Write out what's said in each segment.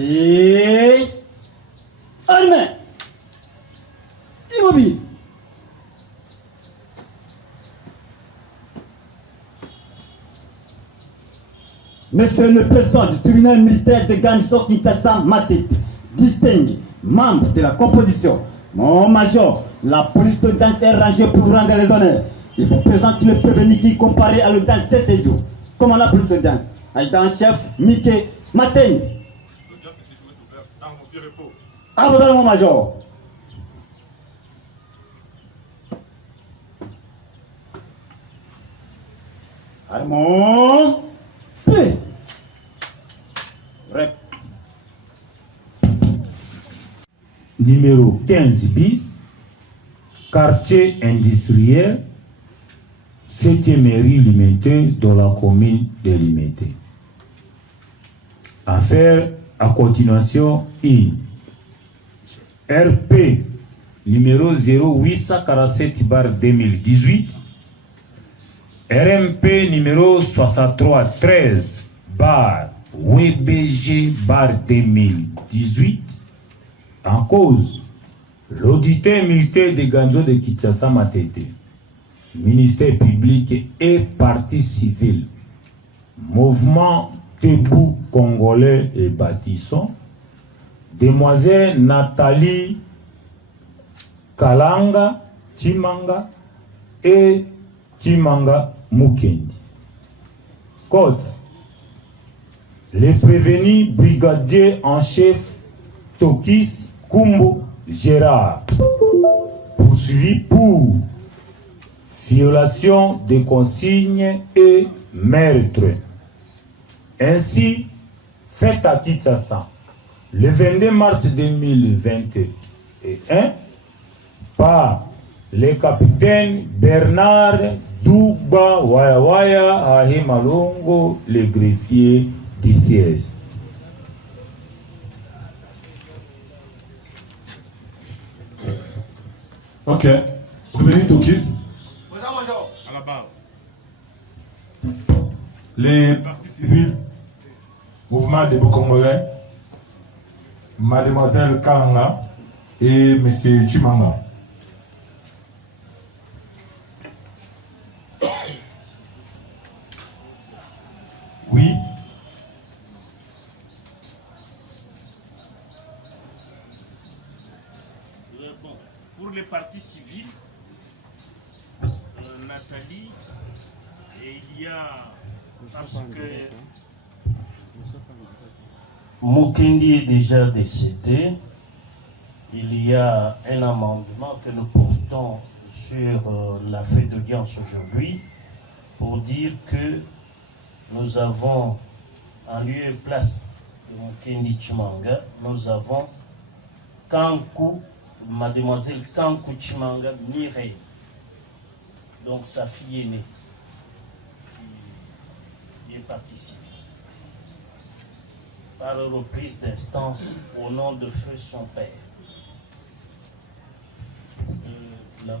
Et... Armée. Immobile. Monsieur le Président du tribunal militaire de Ganso Kinshasa Matete, distingué, membre de la composition, mon major, la police d'audience est rangée pour vous rendre les honneurs. Il faut présenter le prévenu qui comparait à l'audience de ces jours. Comment la police d'audience? Adjudant-chef Mickey Mateng. L'audience de ces jours est ouverte dans mon pied repos. À vous, mon major. Armand. Numéro 15 bis, quartier industriel, 7e mairie limitée dans la commune de Limité. Affaire à continuation in RP numéro 0847/2018, RMP numéro 6313/WBG/2018, en cause l'auditeur militaire de Ganzo de Kinshasa Matete, ministère public et parti civil, mouvement debout congolais et bâtissons, demoiselle Nathalie Kalanga Chimanga et Chimanga Mukendi. Code: les prévenus brigadier en chef Tokis Kumbo Gérard, poursuivi pour violation des consignes et meurtre. Ainsi, fait à Kinshasa le 22 mars 2021 par le capitaine Bernard Douba Waya Ahimalongo, le greffier du siège. Ok. Prévenu Tokis. À la barre. Les partis civils, mouvement des Congolais, mademoiselle Kalanga et monsieur Chimanga. Oui. Bon, pour les partis civils, Nathalie, et il y a, parce que Mukendi est déjà décédé, il y a un amendement que nous portons sur la feuille d'audience aujourd'hui pour dire que nous avons, en lieu et place de Mukendi Chimanga, nous avons Kankou, mademoiselle Kankou Chimanga Mireille, donc sa fille aînée, qui est partie civile, par reprise d'instance au nom de feu son père. Nous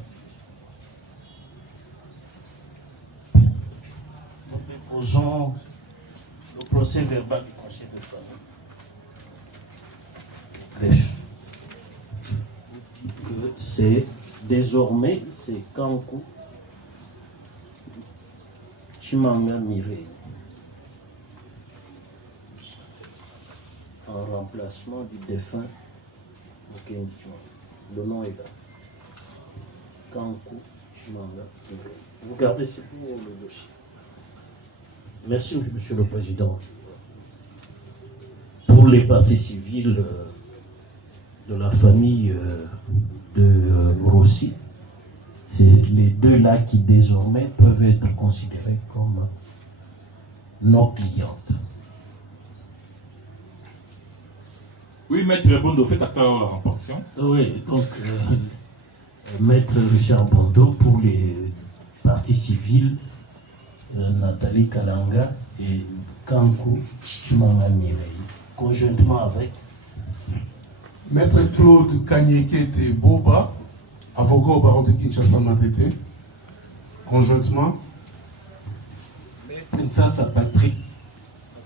déposons le procès verbal du conseil de famille. Que c'est désormais c'est Kankou Chimanga Mireille en remplacement du défunt Mukendi Chimanga. Le nom est là. Kankou Chimanga Mireille. Vous gardez ce pour le dossier. Merci, Monsieur le Président. Pour les partis civils de la famille de Rossi, c'est les deux-là qui désormais peuvent être considérés comme nos clientes. Oui, maître Bondo, faites acteur la remportation. Oui, donc maître Richard Bondo pour les partis civils, Nathalie Kalanga et Kankou Chimanga Mireille, conjointement avec Maître Claude Kanyekete Boba, avocat au baron de Kinshasa Matete, conjointement Maître Ntsatsa Patrick,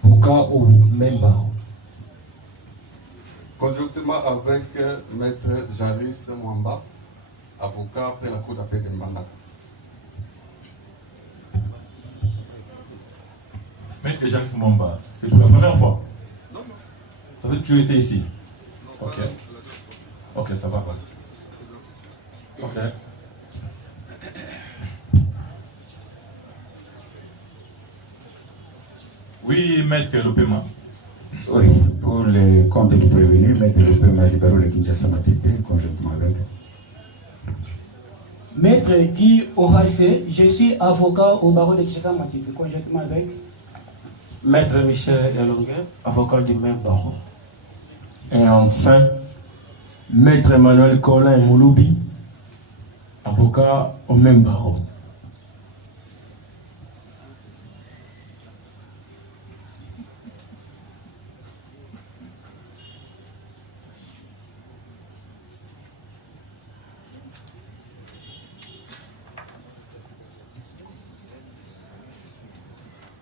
avocat au même baron. Conjointement avec Maître Jaris Mwamba, avocat après la Cour d'appel de Mbandaka. Maître Jaris Mwamba, c'est pour la première fois? Non, non. Ça veut dire que tu étais ici? Non, Ok. Ok, ça va. Ok. Oui, Maître Lopema. Oui, pour les comptes du prévenu, Maître Lopema libéraux de Kinshasa Matete, conjointement avec. Maître Guy Oracé, je suis avocat au barreau de Kinshasa Matete, conjointement avec. Maître Michel Elongue, avocat du même barreau. Et enfin, Maître Emmanuel Colin Mouloubi, avocat au même barreau.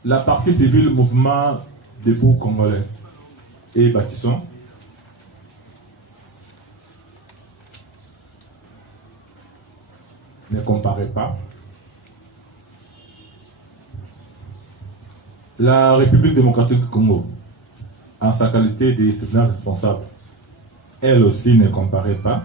La partie civile Mouvement Debout Congolais et Bâtissons ne comparaît pas. La République démocratique du Congo, en sa qualité de disciplinaire responsable, elle aussi ne comparaît pas.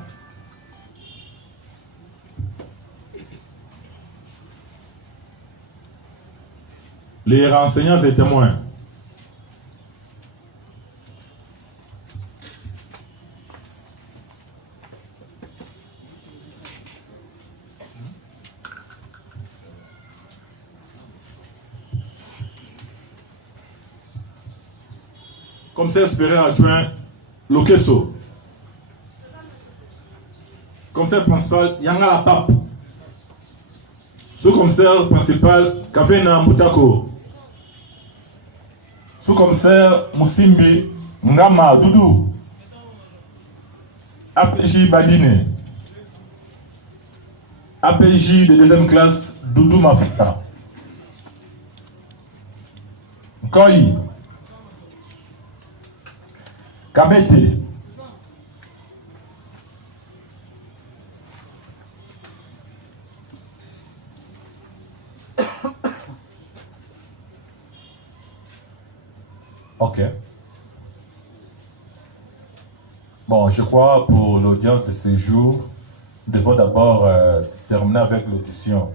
Les renseignants et témoins commissaire supérieur adjoint Lokeso, commissaire principal Yanga Apap, sous-commissaire principal Kavena Moutako, sous-commissaire Moussimbi Ngama Doudou, APJ Badine, APJ de deuxième classe Doudou Mafuta, Koi, Kabete, ok. Bon, je crois pour l'audience de ce jour, nous devons d'abord terminer avec l'audition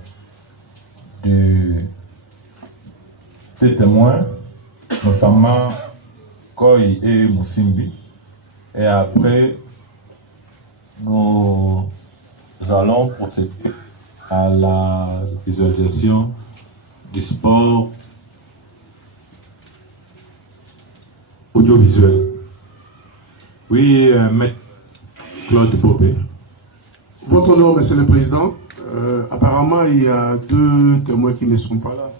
des témoins, notamment Koi et Moussimbi. Et après, nous allons procéder à la visualisation du sport audiovisuel. Oui, Maître Claude Bobé. Votre nom, Monsieur le Président, apparemment il y a deux témoins qui ne sont pas là.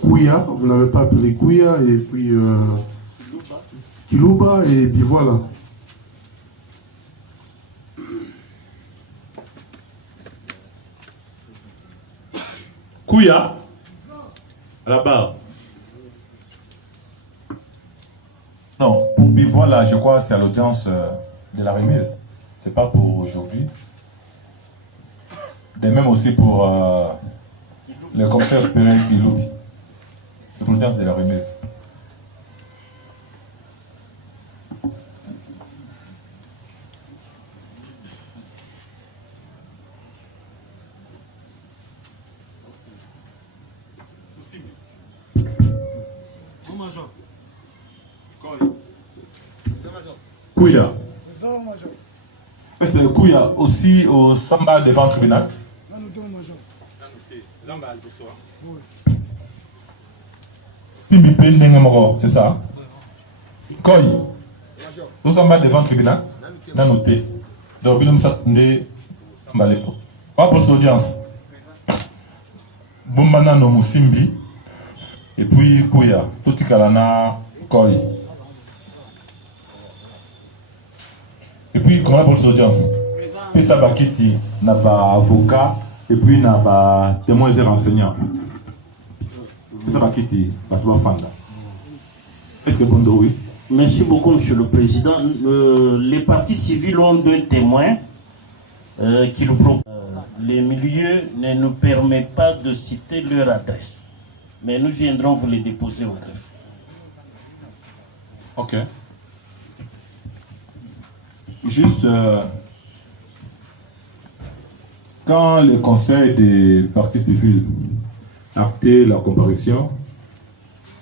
Kouya, vous n'avez pas appelé Kouya, et puis Kilouba, et puis voilà. Kouya, là-bas. Non, pour Bivois, là, je crois que c'est à l'audience de la remise. C'est pas pour aujourd'hui. De même aussi pour le commissaire supérieur Bilou. C'est pour l'audience de la remise. Kouya. C'est Kouya aussi au Samba devant le tribunal. Simbi Pendengamoro, c'est ça. Koi. Au Samba devant le tribunal. N'a noté. Donc, il y a un Samba. Pas pour l'audience. Bombana no Musimbi. Et puis Kouya. Tout est calana Koi. Et puis, comment pour l'audience? Puis ça va quitter, n'a pas avocat, et puis n'a pas témoins et renseignants. Puis ça va quitter, pas tout le monde. Est-ce que bon, oui? Merci beaucoup, Monsieur le Président. Les partis civils ont 2 témoins qui le proposent. Les milieux ne nous permettent pas de citer leur adresse. Mais nous viendrons vous les déposer au greffe. Ok. Juste, quand le conseil des partis civils a acté la comparution,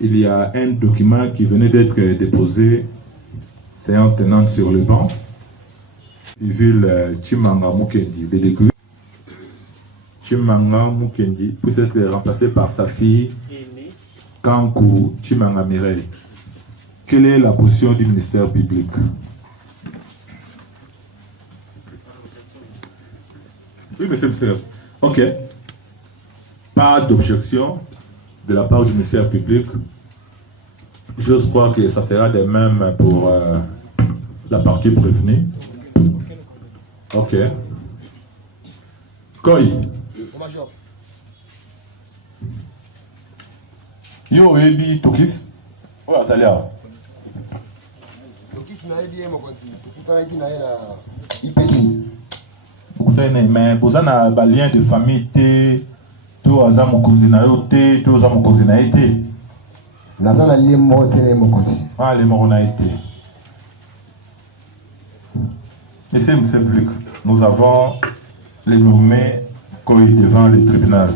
il y a un document qui venait d'être déposé, séance tenante sur le banc, civil Chimanga Mukendi, BDQ. Chimanga Mukendi puisse être remplacé par sa fille Kankou Chimanga Mireille. Quelle est la position du ministère public? Oui, monsieur le ministre. Ok. Pas d'objection de la part du ministère public. Je crois que ça sera de même pour la partie prévenue. Ok. Koi. Yo, Ebi, Tokis. Ouais, ça l'air. Tokis n'a bien, mon mais vous avez un lien de famille, tout à mon cousin, tout à mon cousin a été. Ah, les morts a été. Et c'est public. Nous avons les nommés devant le tribunal.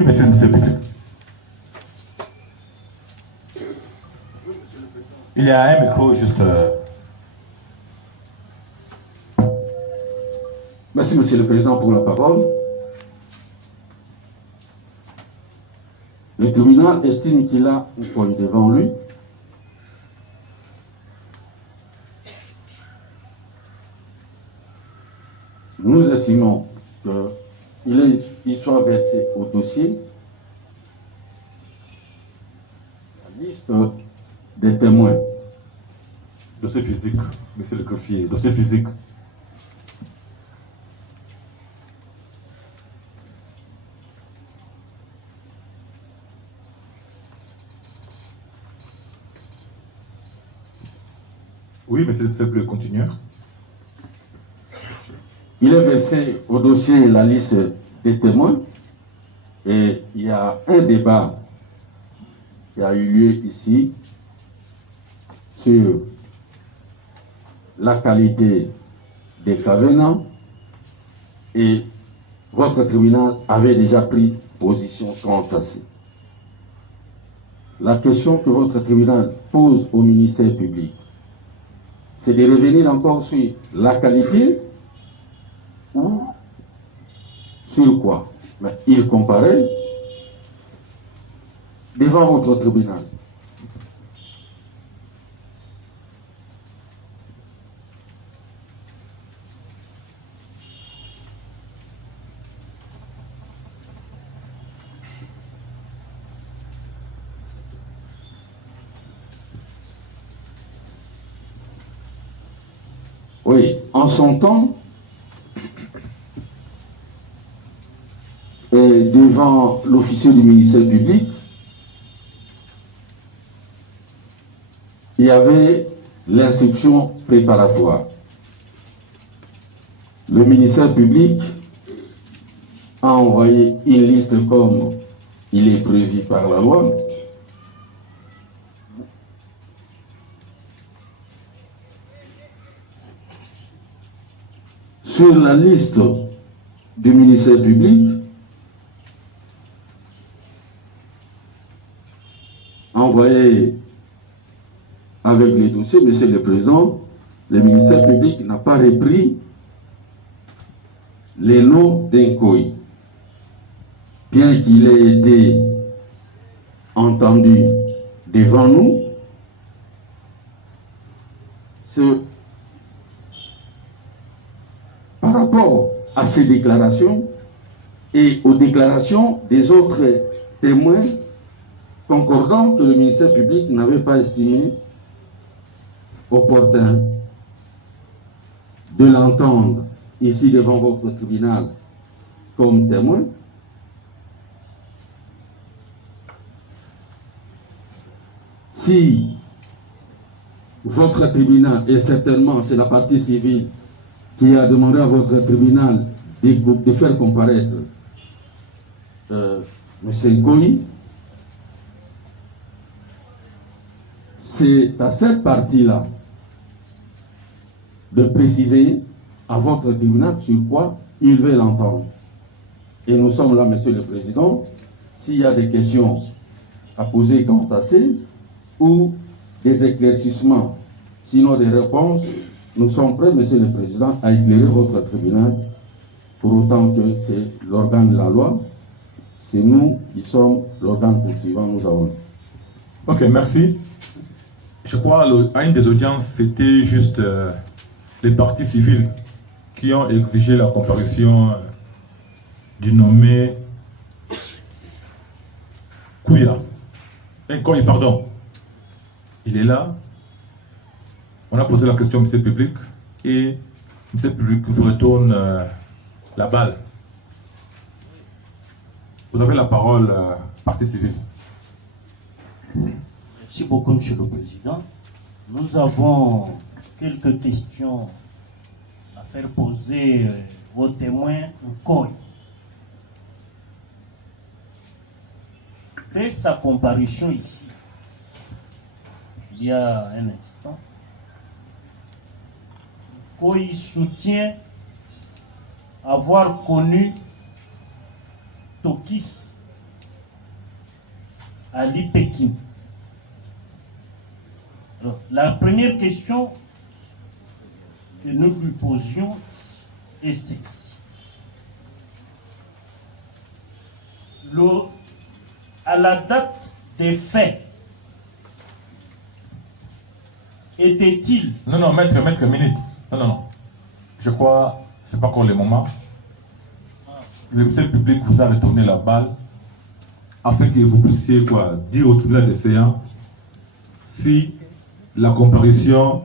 Mais c'est public. Il y a un micro juste. Merci, Monsieur le Président, pour la parole. Le tribunal estime qu'il a un point devant lui. Nous estimons qu'il soit versé au dossier la liste des témoins. Dossier physique, monsieur le greffier, dossier physique. Oui, mais c'est plus continuer. Il est versé au dossier la liste des témoins et il y a un débat qui a eu lieu ici sur la qualité des cavenants et votre tribunal avait déjà pris position quant à ça. La question que votre tribunal pose au ministère public, c'est de revenir encore sur la qualité ou sur quoi? Mais il comparait devant votre tribunal. Oui, en son temps, et devant l'officier du ministère public, il y avait l'instruction préparatoire. Le ministère public a envoyé une liste comme il est prévu par la loi. Sur la liste du ministère public, envoyé avec les dossiers, Monsieur le Président, le ministère public n'a pas repris les noms d'un COI. Bien qu'il ait été entendu devant nous, par rapport à ces déclarations, et aux déclarations des autres témoins concordant que le ministère public n'avait pas estimé opportun de l'entendre ici devant votre tribunal comme témoin, si votre tribunal, et certainement c'est la partie civile qui a demandé à votre tribunal de faire comparaître M. Nkoyi, c'est à cette partie-là de préciser à votre tribunal sur quoi il veut l'entendre. Et nous sommes là, Monsieur le Président, s'il y a des questions à poser quant à ces, ou des éclaircissements, sinon des réponses, nous sommes prêts, Monsieur le Président, à éclairer votre tribunal, pour autant que c'est l'organe de la loi, c'est nous qui sommes l'organe poursuivant, nous avons. Ok, merci. Je crois à une des audiences, c'était juste les parties civiles qui ont exigé la comparution du nommé Kouya. Nkoyi, pardon. Il est là. On a posé la question au ministère public et le ministère public vous retourne la balle. Vous avez la parole, partie civile. Merci beaucoup, Monsieur le Président. Nous avons quelques questions à faire poser aux témoins Nkoyi. Dès sa comparution ici, il y a un instant, Nkoyi soutient avoir connu Tokis Ali Pékin. Alors, la première question que nous lui posions est celle-ci. À la date des faits, était-il... Non, maître, minute. Non. Je crois, c'est pas encore le moment. Le ministère public vous a retourné la balle afin que vous puissiez dire au tribunal des séances si la comparution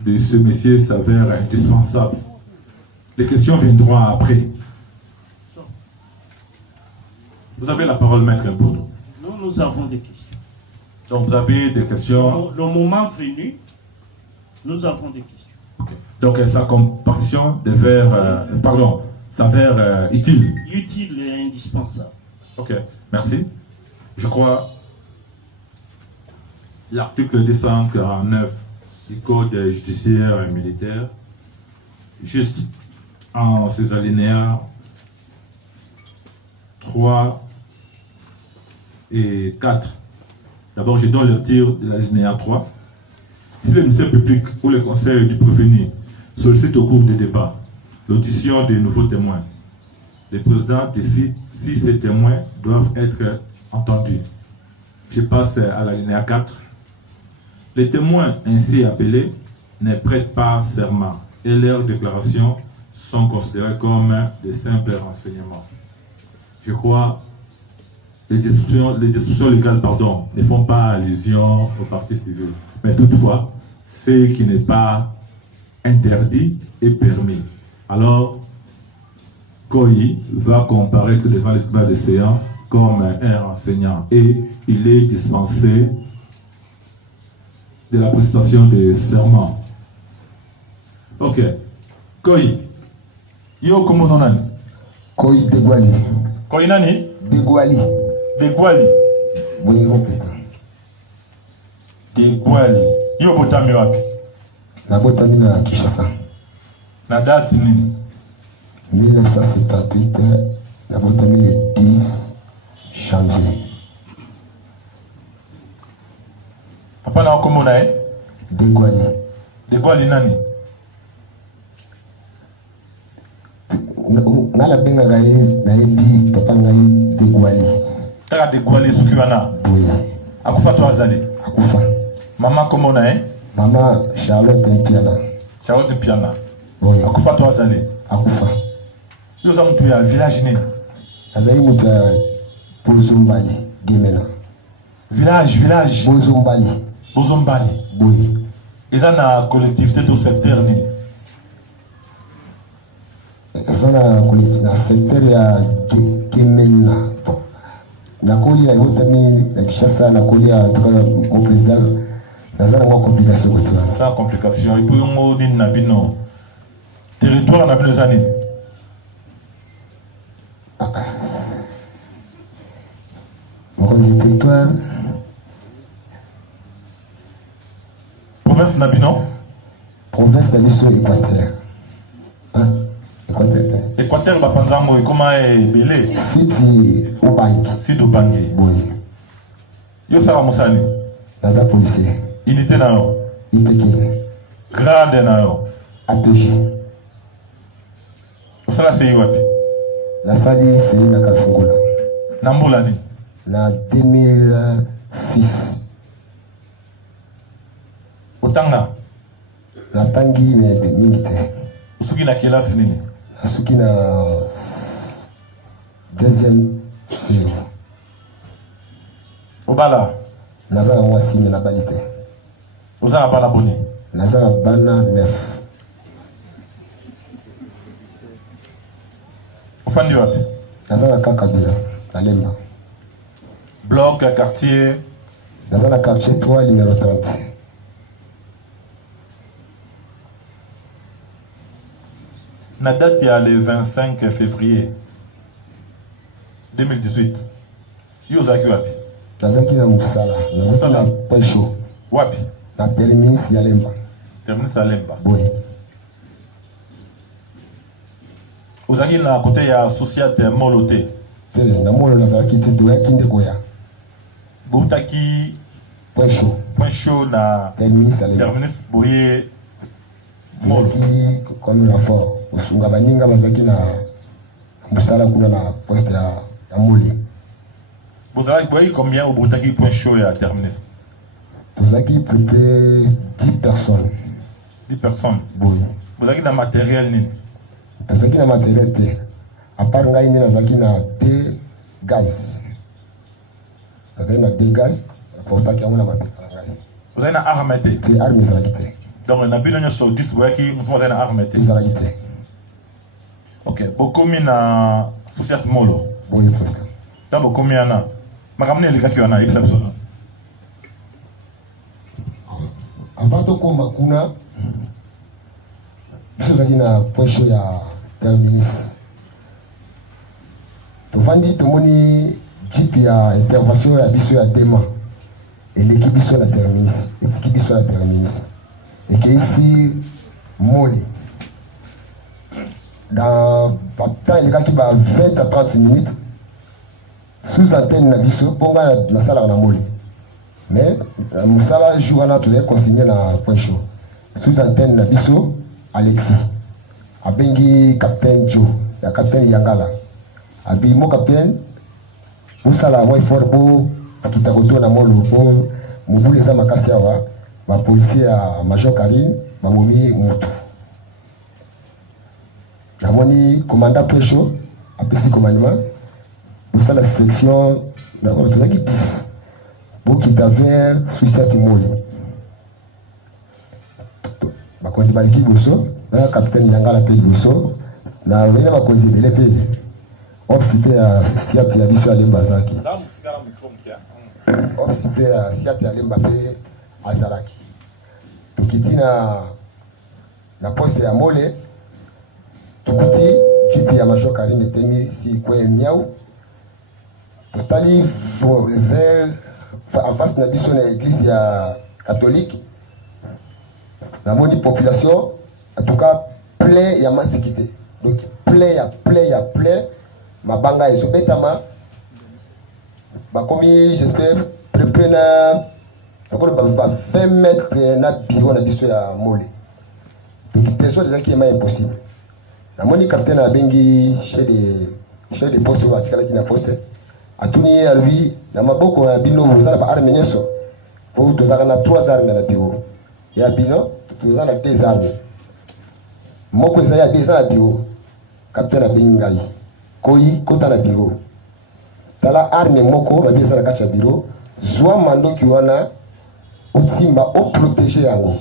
de ce monsieur s'avère indispensable. Les questions viendront après. Vous avez la parole, maître Mbodo. Nous avons des questions. Donc vous avez des questions. Le moment venu, nous avons des questions. Okay. Donc sa comparution s'avère utile. Utile et indispensable. Ok, merci. Je crois l'article 249 du Code judiciaire et militaire, juste en ces alinéas 3 et 4. D'abord, je donne le tir de l'alinéa 3. Si le ministère public ou le conseil du prévenu sollicite au cours des débats l'audition des nouveaux témoins, le président décide si ces témoins doivent être entendus. Je passe à l'alinéa 4. Les témoins ainsi appelés ne prêtent pas serment et leurs déclarations sont considérées comme de simples renseignements. Je crois les discussions légales ne font pas allusion aux parties civiles. Mais toutefois, ce qui n'est pas interdit est permis. Alors, Nkoyi va comparaître devant les tribunaux de séance comme un enseignant et il est dispensé de la prestation de serment. Ok. Nkoyi. Yo komo nani? Nkoyi Degwali. Nkoyi nani? Degwali. Degwali. Oui, opeta. Degwali. Yo botami wapi? Na botami na Kinshasa. Na date nini? 1978, na botami le 10 janvier. Papa na komo na e? Degwali. Degwali nani? Nala benga na yebi papa ngai Degwali. Kaka Degwali suki wana? Oui. Akufa to azali? Akufa. Mama komo na e? Mama Charlotte Mpiana. Charlotte Mpiana. Oui. Akufa to azali? Akufa. Yo za mtu ya village nini? Azali muta Bozombali Gemena. Village. Bozombali. Oui. Ils ont la collectivité du secteur ni. Ils ont la secteur ya Gemena. Nakoli ya yotami ya Kishasa nakoli ya mon président. Nazana mo complication ko tuna. Ça complication. Et puis on dit nabino. Territoire nabino zani. Mon territoire. Province nabino. Province nabiso Équateur. Équateur bapanzango comment est belé. Siti Ubangi. Siti Ubangi. Oui. Yo sara musani. Naza policier. Unité na yo. IPK. Grade na yo. APG. Osala c'est wapi? La sali c'est na Kalfungula. Na mbula ni. Na 2006. Otanga. Na tangi ne mingi. Usuki na classe nini? Usuki na deuxième série. Obala. Nazana mwasi na balite. Ozana bana boni. Nazana bana 9. Ofandi wapi? Nazana Kakabila, Alemba. Bloc, quartier. Nazana quartier 3 numéro 30. La date est le 25 février 2018. Yozaki wapi? Nazaki na Musala. Nazaki na Pesho. Wapi? Na terminus ya Lemba. Terminus ya Lemba. Oui. Ozaki na côté ya société Moloté. Na molo nazaki te doyaki ndekoya. Boutaki Pesho na terminus ya Lemba. Terminus boye Molo. Comme la fort. Usunga baninga bazaki na Musala kuna na poste ya Moli. Vous avez voyé combien au Boutaki point chaud à terminus? Vous avez plus près 10 personnes. 10 personnes? Oui. Vous avez un matériel ni? Vous avez un matériel te. À part nga ine nazaki na 2 gaz. Vous avez na 2 gaz. Pour ta kiamona matériel. Vous avez une arme te? C'est arme zalite. Donc on a bien une sur 10 vous avez une arme te? Zalite. Ok. Beaucoup mina société Molo. Oui, président. Là beaucoup mina makamne les gars qui en a exception. Avant de koma kuna bizozaki na poche ya terminus. Tovandi tomoni jeep ya intervention ya biso ya dema. Eleki biso na terminus. Etiki biso na terminus. Et que ici Moli. Dans le temps, il y a 20 à 30 minutes. Sous antenne na biso ponga na sala na Moli. Mais musala joue tous les consigné na point chaud. Sous antenne na biso Alexis. Abengi capitaine Joe, ya capitaine Yangala. Abi mo capitaine musala moi fort beau akitakoto na molo po mubule za makasi awa ba policier ya Major Karine ba momi mutu. Namoni commandant Pécho apesi commandement pour la section na autorisation 10 pour qui t'avait sur cette mole. Ba konzi baliki boso na capitaine Yangala pe boso na wena ba konzi bele pe obsipe ya siat ya biso alemba zaki. Obsipe ya siat ya alemba pe azaraki. Tukitina na poste ya mole tukuti jipi ya Major Karine etemi si kwe miau totali vers en face na biso na église ya catholique la moni population en tout cas plein ya masikité donc plein mabanga ezobetama bakomi j'espère près na encore 20 mètres na bureau na biso ya mole donc personne ezaki ema impossible. La moni capitaine a bengi chef de poste wa tikala kina poste atuni à lui na maboko na bino bozala ba arme nyeso pour tozala na 3 armes na bureau ya bino tozala na 2 armes moko ezali ya 2 na bureau capitaine a bengi ngai koi kota na bureau tala arme moko ba biesa na kati ya bureau zwa mandoki wana otimba o protéger yango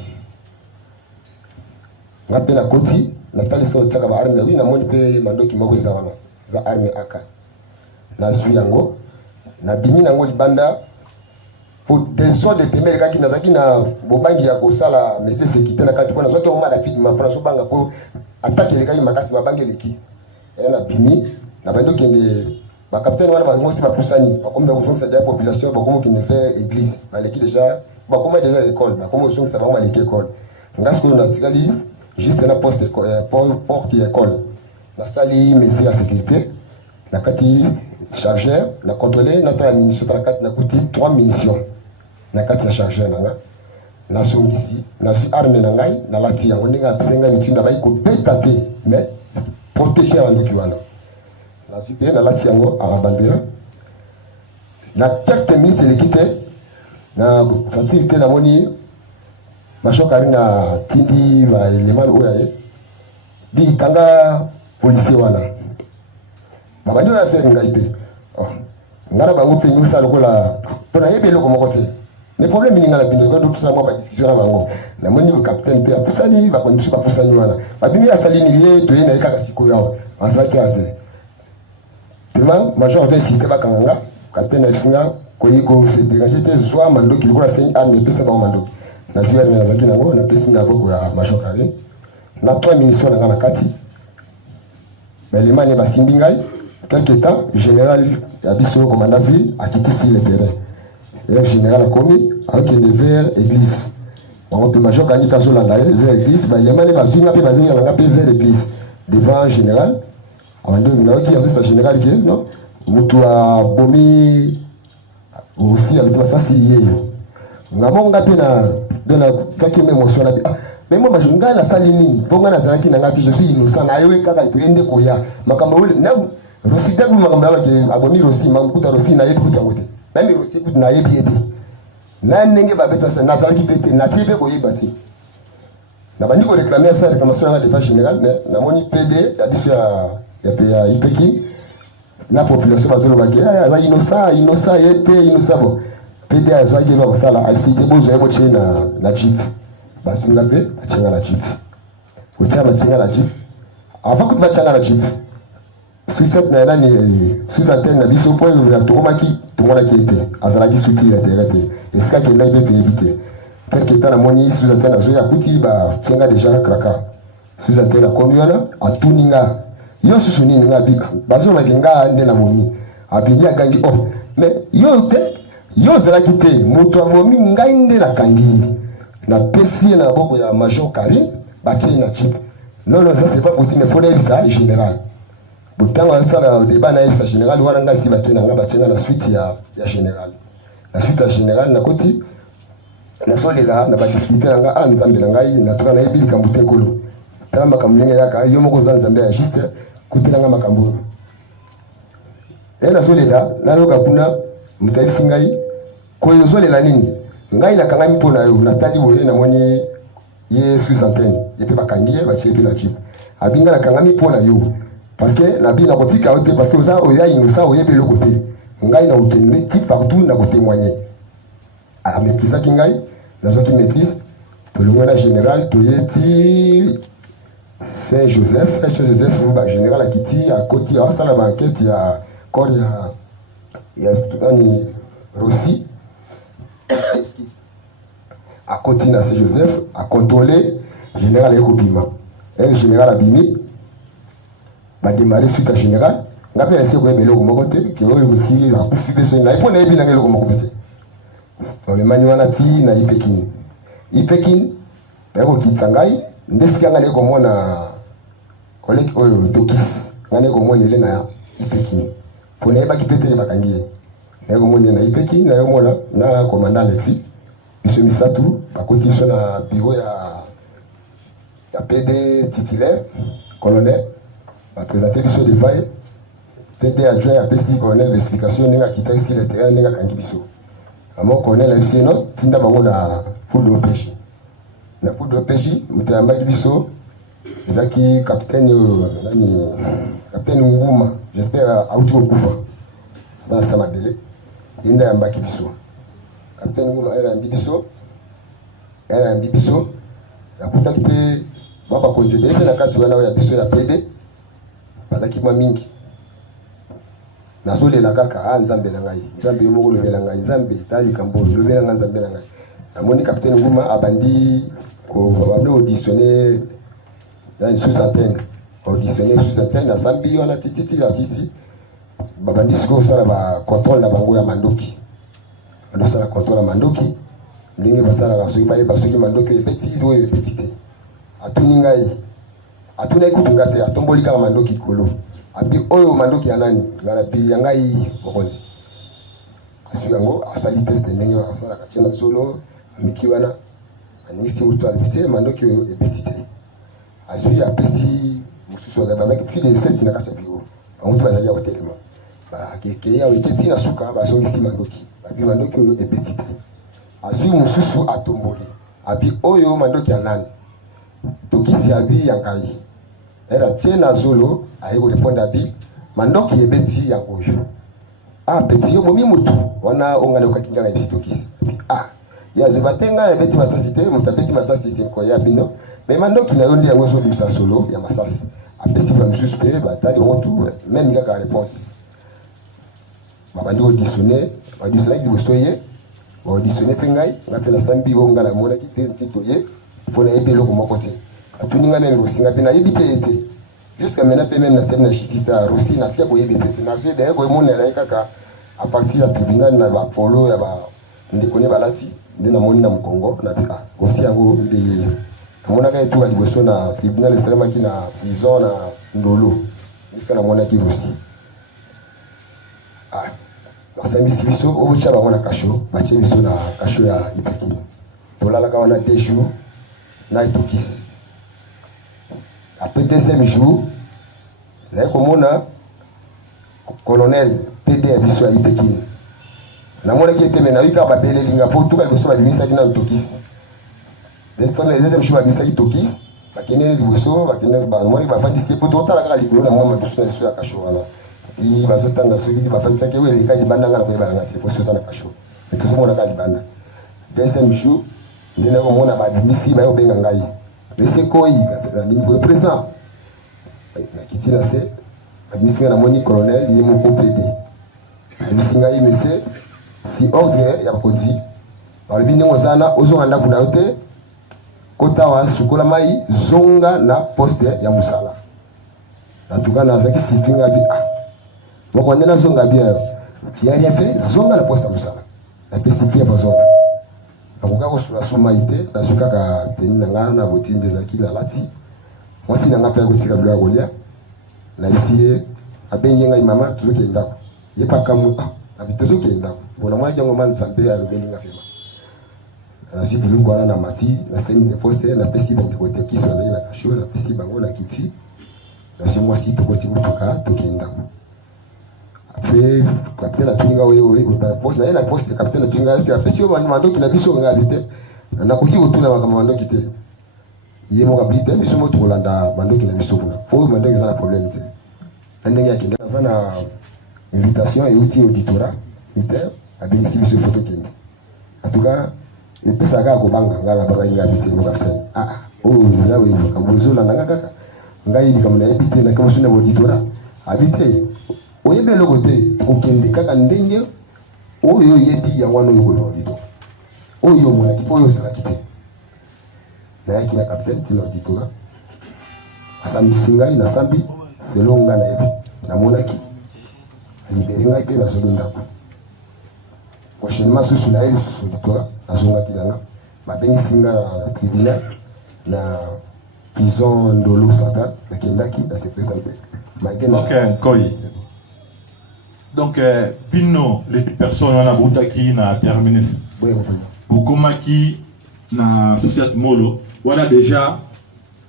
ngape na koti na tali so tsaka ba arme wi na moni pe mandoki moko za wana za arme aka na zwi yango na bimi nango libanda pour des ordres de temer kaki nazaki na bobangi ya kosala monsieur sécurité na kati pona zoto oma rapidement pona so banga ko attaque le kaki makasi babangi leki na bimi na bando kende ba capitaine wana ba ngosi ba pusani ba comme na kozongisa déjà population ba comme kende faire église ba leki déjà ba comme déjà école ba comme kozongisa ba leki école ngasko na tikali juste na poste porte école na sali monsieur la sécurité na kati chargeur na contrôler na ta munition na kati na kuti 3 munitions na kati ya chargeur nanga na songisi na fi arme na ngai na lati yango ndinga pisenga mitinda bai ko beta te mais protéger en wana na fi pe na lati yango arabandera na quelques minutes l'équité na fatigué na moni mashokari na tindi ba élément oyaye bi kanga policier wana babandi oya faire ngai pe ngara bango pe nyusa lokola pona yebe loko moko te mais problème ni ngala bindo ko tout ça moi ba discussion na bango na moni le capitaine pe apusani ba kondisu ba pusani wana babimi asali ni ye to yena kaka siko yao asaki ate tellement major avait système ba kanga capitaine asinga ko yiko se dégager te soit mandoki lokola 5 armes pesa ba mandoki na via na zaki nango na pesi na boko ya major kari na 3 munitions na kati mais les manes ba simbingai quelque temps général Abisso commandant ville a quitté sur le terrain. Le général a commis avec une vers église. On peut major quand il fait la vers église, bah les manes va zunga pe bazunga nga pe vers église devant général. Avant de nous qui a ce général qui non mutu a bomi aussi avec ça si yeyo. Ngabonga pe na de la kaki émotion la mais moi je ngana salini bonga na zalaki na ngati je suis innocent na yewe kaka tuende koya makambo na Rosi dagu makamba ke abomi rosi mamukuta rosi na yebi kutangote. Nami rosi kutu na yebi ete. Na nenge ba beto sa nazalaki pete na tibe ko yebati. Na bandi ko réclamer ça réclamation à l'état général mais na moni PD ya biso ya IPEKI na population bazolo bake ya innocent yete innocent bo. PD ya zaki ba sala alsite bozo yebo chena na chip. Basi ngape achenga na chip. Utama chenga na chip. Avant que ba chenga na chip. Suicide na nani suicide na biso point ya tomaki tomona kete azalaki suti la terre eska ke ndai pe éviter quelque temps na moni suicide na zoya kuti ba kenga déjà kraka suicide na komiona atuninga yo susuni nga bika bazo la kenga nde na moni abiya gangi oh mais yo te yo zalaki te moto amomi ngai nde na kangi na pesi na boko ya major Kari bati na chip non ça c'est pas possible mais faut dire ça général. Pourtant, on a un débat naïf général, on a si la suite ya général. La suite ya général, na koti, na soli là, na ba difficulté nga a nzambe na ngai na toka na yebi kambuté kolo. Tala makamlinga yaka yo moko za nzambe ya juste kutela nga makambo. Et na soli là, na yoka kuna mutaisi ngai ko yo soli la nini? Ngai na kanga mpona yo na tali boye na moni ye sous-antenne. Yepe bakangiye ba chepi la chip. Abinga na kanga mpona yo. Parce que la Bible n'a pas dit parce que ça, il y a une ça, il y a le côté. Ngai na aucun type partout na côté moyen. À maîtriser qui ngai, la zone qui maîtrise, pour le moyen général, tu es Saint-Joseph, Saint-Joseph, le général a quitté à côté, à ça la banquette, il y a encore il y a Rossi, à côté de Saint-Joseph, à contrôler général Ekobima. Et le général Abimi, va démarrer suite à général. On a fait un second élément au côté, qui est aussi la coupe de la iPhone et bien le côté. Le manuanati na Ipekin. Ipekin, pego kitsangai, ndeska ngane ko mona collègue oyo Tokis, ngane ko mona le na Ipekin. Pona eba kipete bakangie. Na ko mona na Ipekin na yo mona na commandant Alexis. Biso misatu ba côté na bureau ya PD titulaire, colonel. Va présenter biso de vaille PD adjoint à PC colonel l'explication ninga kita ici le terrain ninga kangi biso amo colonel FC no tinda bango na pour de OPJ na pour de OPJ mutamba biso ezaki capitaine Nguma, j'espère auti okufa dans sa mabele yenda yambaki biso capitaine Nguma era biso nakutaki mpe bakonzebe mpe na kati wana ya biso ya pede bazaki mwa mingi nazolela kaka nzambe na ngai nzambe moko lobela ngai nzambe tali kambo lobela ngai nzambe na ngai namoni capitaine Nguma abandi ko babande auditionner dans sous-antenne na zambi wana tititi la sisi babandi siko sala ba contrôle na bango ya mandoki ando sala contrôle ya mandoki ndenge batala ba soki baye basoki mandoki petit do petit atuni ngai atuna ikutunga te atomboli kaka mandoki kolo abi oyo mandoki ya nani ngala bi ya ngai bokonzi kasi yango asali test ndenge asala kachena solo miki wana anisi uto alipite mandoki oyo petit azui apesi mususu azabandaki plus de 7 na kati ya biro bango bazali ya hotelema bakeke ya weteti na suka bazongisi mandoki babi mandoki oyo epetite azui mususu atomboli abi oyo mandoki ya nani tokisi abi ya ngai era tie na zolo aye koreponda abi mandoki ebeti ya oyo peti yo bomi mutu wana ongale okakinga na bisi tokisi ya zibatenga ebeti masasi te mutabeti masasi sinko ya bino mais mandoki na yo ndi yango ezobimisa solo ya masasi apesi bamisusu mpe batali bango tu même kaka réponse babandi auditionné liboso ye baauditionné mpe ngai mpe nasambi oyo ngai namonaki te ntito ye mpo nayebi eloko moko te atuni ngai meme rosi ngai mpe nayebi te ye te jusqu'à maintenant mpe meme na teme na justice ya rosi natika koyebi te te nazoye daye koyemonela ye kaka a partir ya tribunal na bapolo ya bandeko ne balati nde namoni na mokongo na rosi yango nde ye namonaka etuka liboso na tribunal esalemaki na prison na ndolo esika namonaki rosi basambisi biso obotya bango na kasho batie biso na kasho ya ipekini tolalaka wana 2 jours na etokisi après 2e jour naye komona colonel pd ya biso ya ipekini namonaki ete me nayoki kaka babelelinga mpo tuka liboso babimisaki na etokisi deuxième jour babimisaki tokisi bakende liboso bakende bamoni bafandisi mpo totala kaka likolo na mwa madusu na liso ya kasho wana bazotanga soki bafandisaki oyo eleka libanda nga na koyebana nga te po soza na kasho me tozomonaka libanda 2e jour nde nakomona babimisi bayobenga ngai lese koyi boye présent nakiti na se babimisi nga namoni colonel ye moko pd babimisi ngai mese si ordre ya bakonzi balobi ndenge ozana ozonga ndako na yo te kotawa sukola mai zonga na poste ya mosala nantuka nazaki sipinga bi moko nde nazonga bien tiari afe zonga na poste ya mosala napesi pia bazonga nakoka kosula so mai te nazwi kaka teni na nga na botini nde ezalaki nalati mwasi na nga mpe akotika bilo ya kolia nayisi ye abengi ngai mama tozokende ndako ye pakamu nabi tozokende ndako mpona mwaki yango manzambe alobeli nga fema nazwi biloko wana na mati nasengi poste napesi bandeko tekisi bazali na kasho napesi bango na kiti nazwi mwasi tokoti mutuka tokende ndako apres capitaine atuninga oyo poste naye na poste capitaine atuninga ese apesi yo mandoki na biso ngai te nakoki kotuna makambo mandoki te ye moko abi te biso mo tokolanda mandoki na biso kuna po oyo mandoki eza na problème te na ndenge akende aza na invitation euti auditorat ite abengisi biso foto kende atuka epesaka kaka kobanga ngai nabangai ngai abi te mo capitaine oyo yawe makambo ezolanda nga kaka ngai likambo nayebi te nakemosu na auditorat abi te oyebi eloko te okende kaka ndenge oyo oyebi yango wana oyo koloba bito oyo omonaki mpo oyo ozalaki te nayaki na capitaine tina auditorat asambisi ngai nasambi selo ngai nayebi namonaki aliberi ngai mpe nazongi ndako prochainement susu na ye lisusu auditorat nazongaki nanga babengisi ngai na tribunal na prison ndolo saka nakendaki nase présente ok koyi donc bino les personnes wana boutaki na terminus bokomaki na société molo wana déjà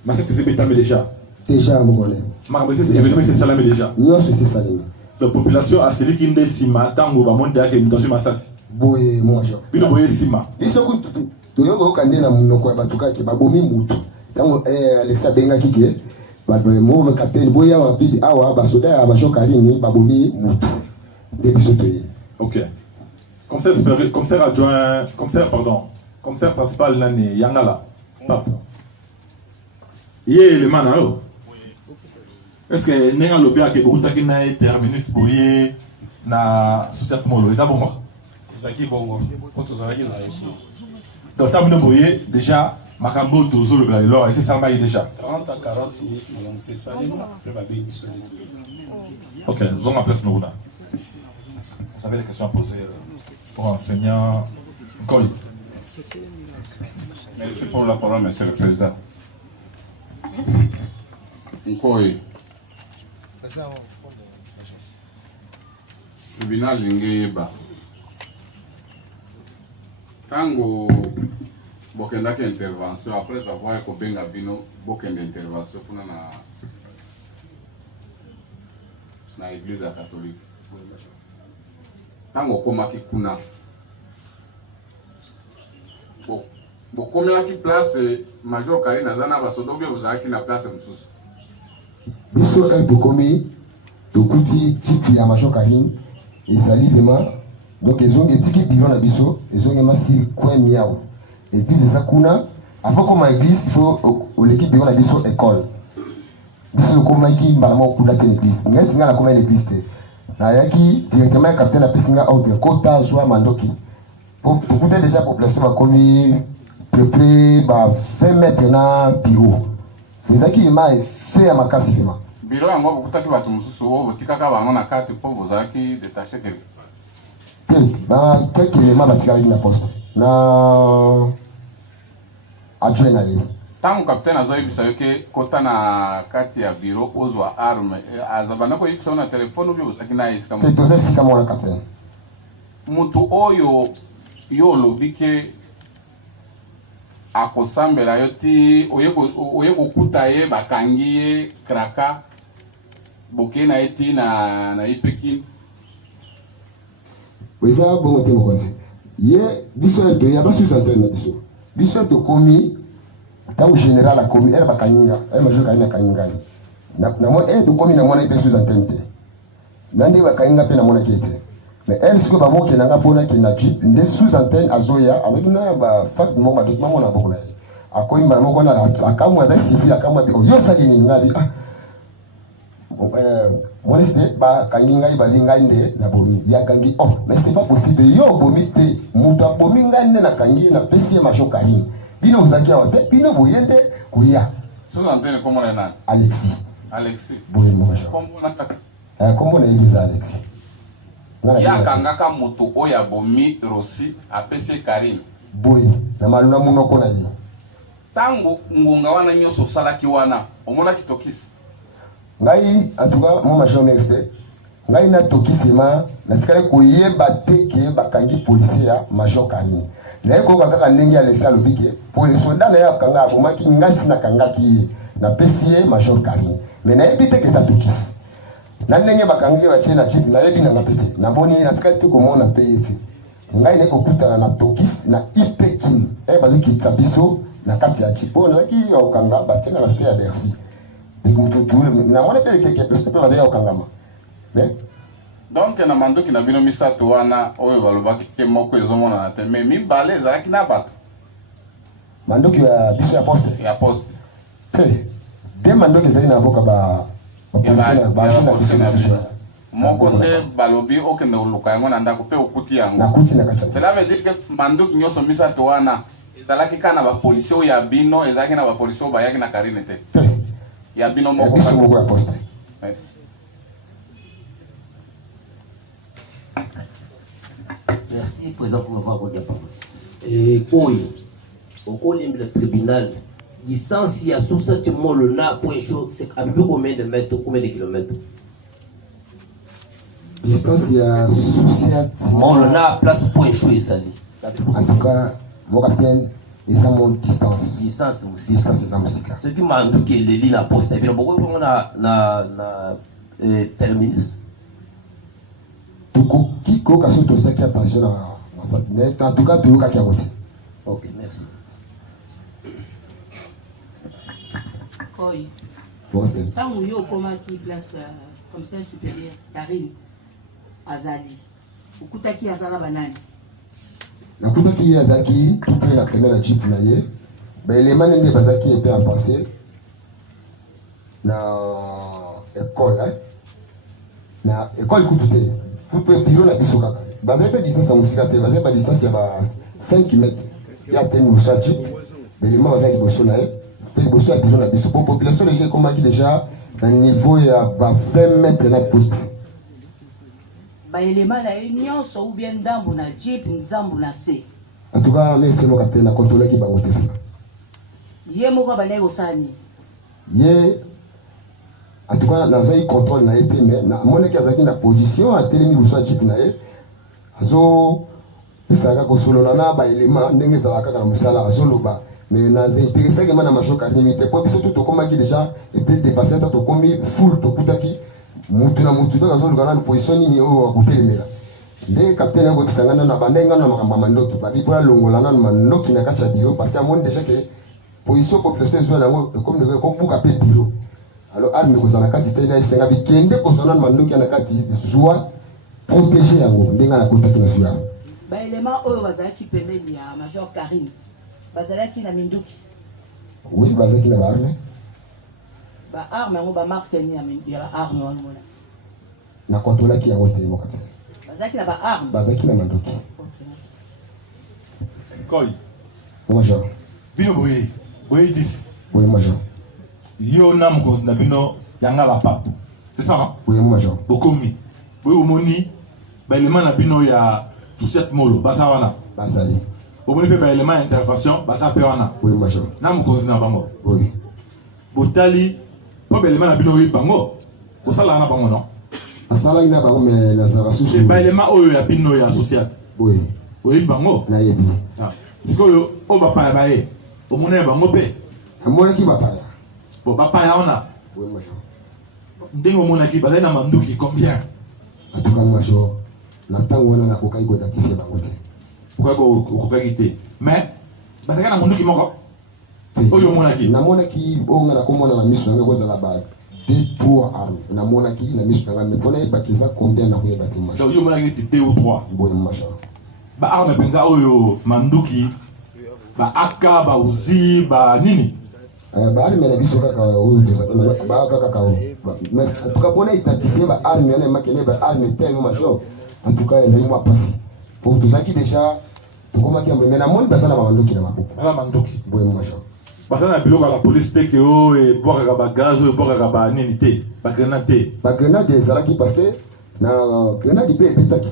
masasi ezebetami déjà mokone makambo événement esalami déjà nyonso esalemi donc population aseliki nde nsima ntango bamoni deyaka émutation masasi boye mojo bino boye nsima biso kutu toyoka oka nde na monoko ya bato kake babomi mutu tango Alexa benga kike ba mo capitaine boya wa bidi awa ba soda ya bashoka rini ba bomi mutu de bisotoye. OK. Commissaire adjoint, commissaire principal nani Yangala. Papa. Yé le manao. Est-ce que nenga lobia ke bukuta kina terminus boye na sucette molo, ça bon moi. Ça qui bon pour tous avec la ici. Donc tabino boye déjà makambo dozo le blalor et c'est ça m'a déjà. 30 à 40 minutes c'est ça après va bien sur les deux. OK, nous on place nous là. Vous avez des questions à poser pour enseignant Koy. Merci pour la parole, Monsieur le Président. Nkoy. Tribunal Lingeba. Tango bokendaki intervention après avoir kobenga bino bokende intervention kuna na église catholique. Tango komaki kuna bokomelaki place Major Karine azana basodobi ozalaki na place mosusu. Biso tokomi tokuti type ya Major Karine ezali vraiment donc ezongi etiki bivant na biso ezongi masiri coin miao église eza kuna avant comme église il faut l'équipe bivant na biso école biso komaki mbala mo kula te église ngati ngala koma l'église te na yaki directement capitaine a pesinga out kota zwa mandoki pour peut déjà population ba komi près ba 20 mètres na bureau fezaki ma fait ya makasi vraiment bureau yango bokutaki bato mosusu oyo botikaka bango na kati mpo bozalaki détaché quelque ba quelques éléments batikaki na poste na adjoint na lelo tango capitaine azoyebisa yo ke kota na kati ya bureau ozwa arme azabana koyebisa na telefone oyo ozalaki na esika tozesika mwana capitaine mutu oyo yo olobi ke akosambela yo ti oye kokuta ye bakangi ye kraka boke na ye ti na ye Pekin. Weza bongo te mokonzi ye biso de ya basu santé na biso to komi tango général a komi era bakanyinga major kanina kanyinga na mo to komi na mona ipe sous antenne te nandi bakanyinga pe na mona kete mais elle siko ba moke nanga pona ke na jeep nde sous antenne azoya avec na ba fact mo ba document mona boko na akoyi ba moko na akamwa da civil akamwa bi yo sa kini ngabi moi c'est ba kanginga ba linga inde na bomi ya kangi mais c'est pas possible yo bomi te muta bomi ngane na kangi na pesi Major Karine bino uzaki wa te bino boyende kuya sous antenne comment est là Alexis boye mo Major comment est les Alexis ya kangaka moto oya bomi Rossi apesi Karine boye na maluna munoko na yi tango ngunga wana nyoso salaki wana omona kitokisi ngai en tout cas mon Major expert ngai na tokisema na tikale koyeba te ke bakangi policier ya Major Karine na ko kaka ndenge Alexa lobike pour les soldats na ya kanga bomaki ngasi na kangaki na PCA Major Karine mais na ebite ke sa tokisi na ndenge bakangi wa chena chip na yebi na ngapete na boni na tikale pe komona pe yeti ngai ne ko kutana na tokisi na Pekin baziki tsabiso na kati ya chipo na ki ya kanga batena na sia merci na mwana pele keke pese pe badaya okangama donc na mandoki na bino misato wana oyo balobaki ke moko ezomona na te mais mibale ezalaki na bato mandoki ya biso ya poste te de mandoki ezali na boka ba moko nde balobi okende oluka yango na ndako pe okuti yango cela veut dire que mandoki nyonso misato wana ezalaki kaka na bapolisier oyo ya bino ezalaki na bapolisier oyo bayaki na Karine te ya bino moko ya poste. Merci. Merci, Président, pour m'avoir accordé la parole. Au coin du tribunal, distance, il y a sous cette molle-là, point chaud, c'est à peu combien de mètres, combien de kilomètres? Distance, il y a sous cette molle-là, place point chaud, et ça dit. En tout cas, mon capitaine, ils ont mon distance. Distance, ils ont mon distance. Ce qui m'a indiqué, les lignes à poste, et bien, pourquoi on a terminus? Qui a surtout ça qui attention à ça. Mais en tout cas, tout le monde qui a voté. Ok, merci. Oui. Mortel. Tant que yo qui classe commissaire supérieur Karine Azali. Ukutaki Azala banani. Nakutaki Azaki tout près la première la chip na ye. Ben les manes de Bazaki étaient avancés na école hein. Na école kututé. Vous pouvez bureau na biso kaka. Bazaki pas distance à musikate, bazaki pas distance ya ba 5 mètres. Ya tenu musachi. Ben les manes bazaki bosso na ye. Puis bosso à bureau na biso. Pour population les gens comme déjà na niveau ya ba 20 mètres na poste. Ba élément la union so ou bien ndambu na jeep ndambu na C. En tout cas, mais c'est mon capitaine a contrôlé qui va monter. Yé moko banaye osani. Yé en tout cas na zai contrôle na été mais na mona ki azaki na position a telemi buso jeep na ye. Azo pisaka ko solo na ba élément ndenge za kaka na musala azo loba mais na zai intéressé que mana machoka limité pour biso tout comme qui déjà et puis dépasser to komi full to kutaki mutu na mutu to azo lugana na position ni o akutelemela. Nde capitaine yako kisangana na bandenga na makamba mandoki babi pour longolana na mandoki na kacha biro parce que amone déjà que position population zo na ngo comme ne ko buka pe biro alors arme ko zana kati tena isenga bikende ko zana na mandoki na kati zoa protéger yango ndenga na kotaki na suya ba élément oyo bazaki pembeni ya major Karine bazalaki na minduki oui bazaki na arme ba arme yango ba marque ni ya arme wana mona na contrôler ki yango te mo capitaine bazaki na ba arme bazaki na mandoki Koi major bino boye 10 oui major yo na mkonzi na bino yanga la pape c'est ça non oui major bokomi boye omoni ba élément na bino ya tout cette molo basa wana basali omoni pe ba élément intervention basa pe wana oui major na mkonzi na bango oui botali po ba élément na bino yi bango osala na bango non asala ina bango mais na za susu ba élément oyo ya bino ya associate oui oui bango na yebi siko yo o ba pa ba ye omoni bango pe amona ki bapaya bo papa ya ona oui major ndenge omona ki balai na manduki combien en tout cas major na tango wana na kokai ko identifier bango te kokaki te mais bazaka na manduki moko oyo omona ki namona ki onga na komona na miso yango kozala ba 2-3 armes namona ki na miso nanga mais pona ebakeza combien na ko ebaki major donc yo omona ki 2 ou 3 oui major ba arme penza oyo manduki ba aka ba uzi ba nini ba arme na biso kaka oyo ba kaka mais en tout cas pona identifier ba arme na makene ba arme tellement major en tout cas il y a moi passe pour tout ça qui déjà to koma ki mais na moni basala ba manduki na maboko ala manduki oui major basala na biloko la police te ke o e boka ba gaz o boka ba nini te ba grenade ezalaki parce que na grenade pe petaki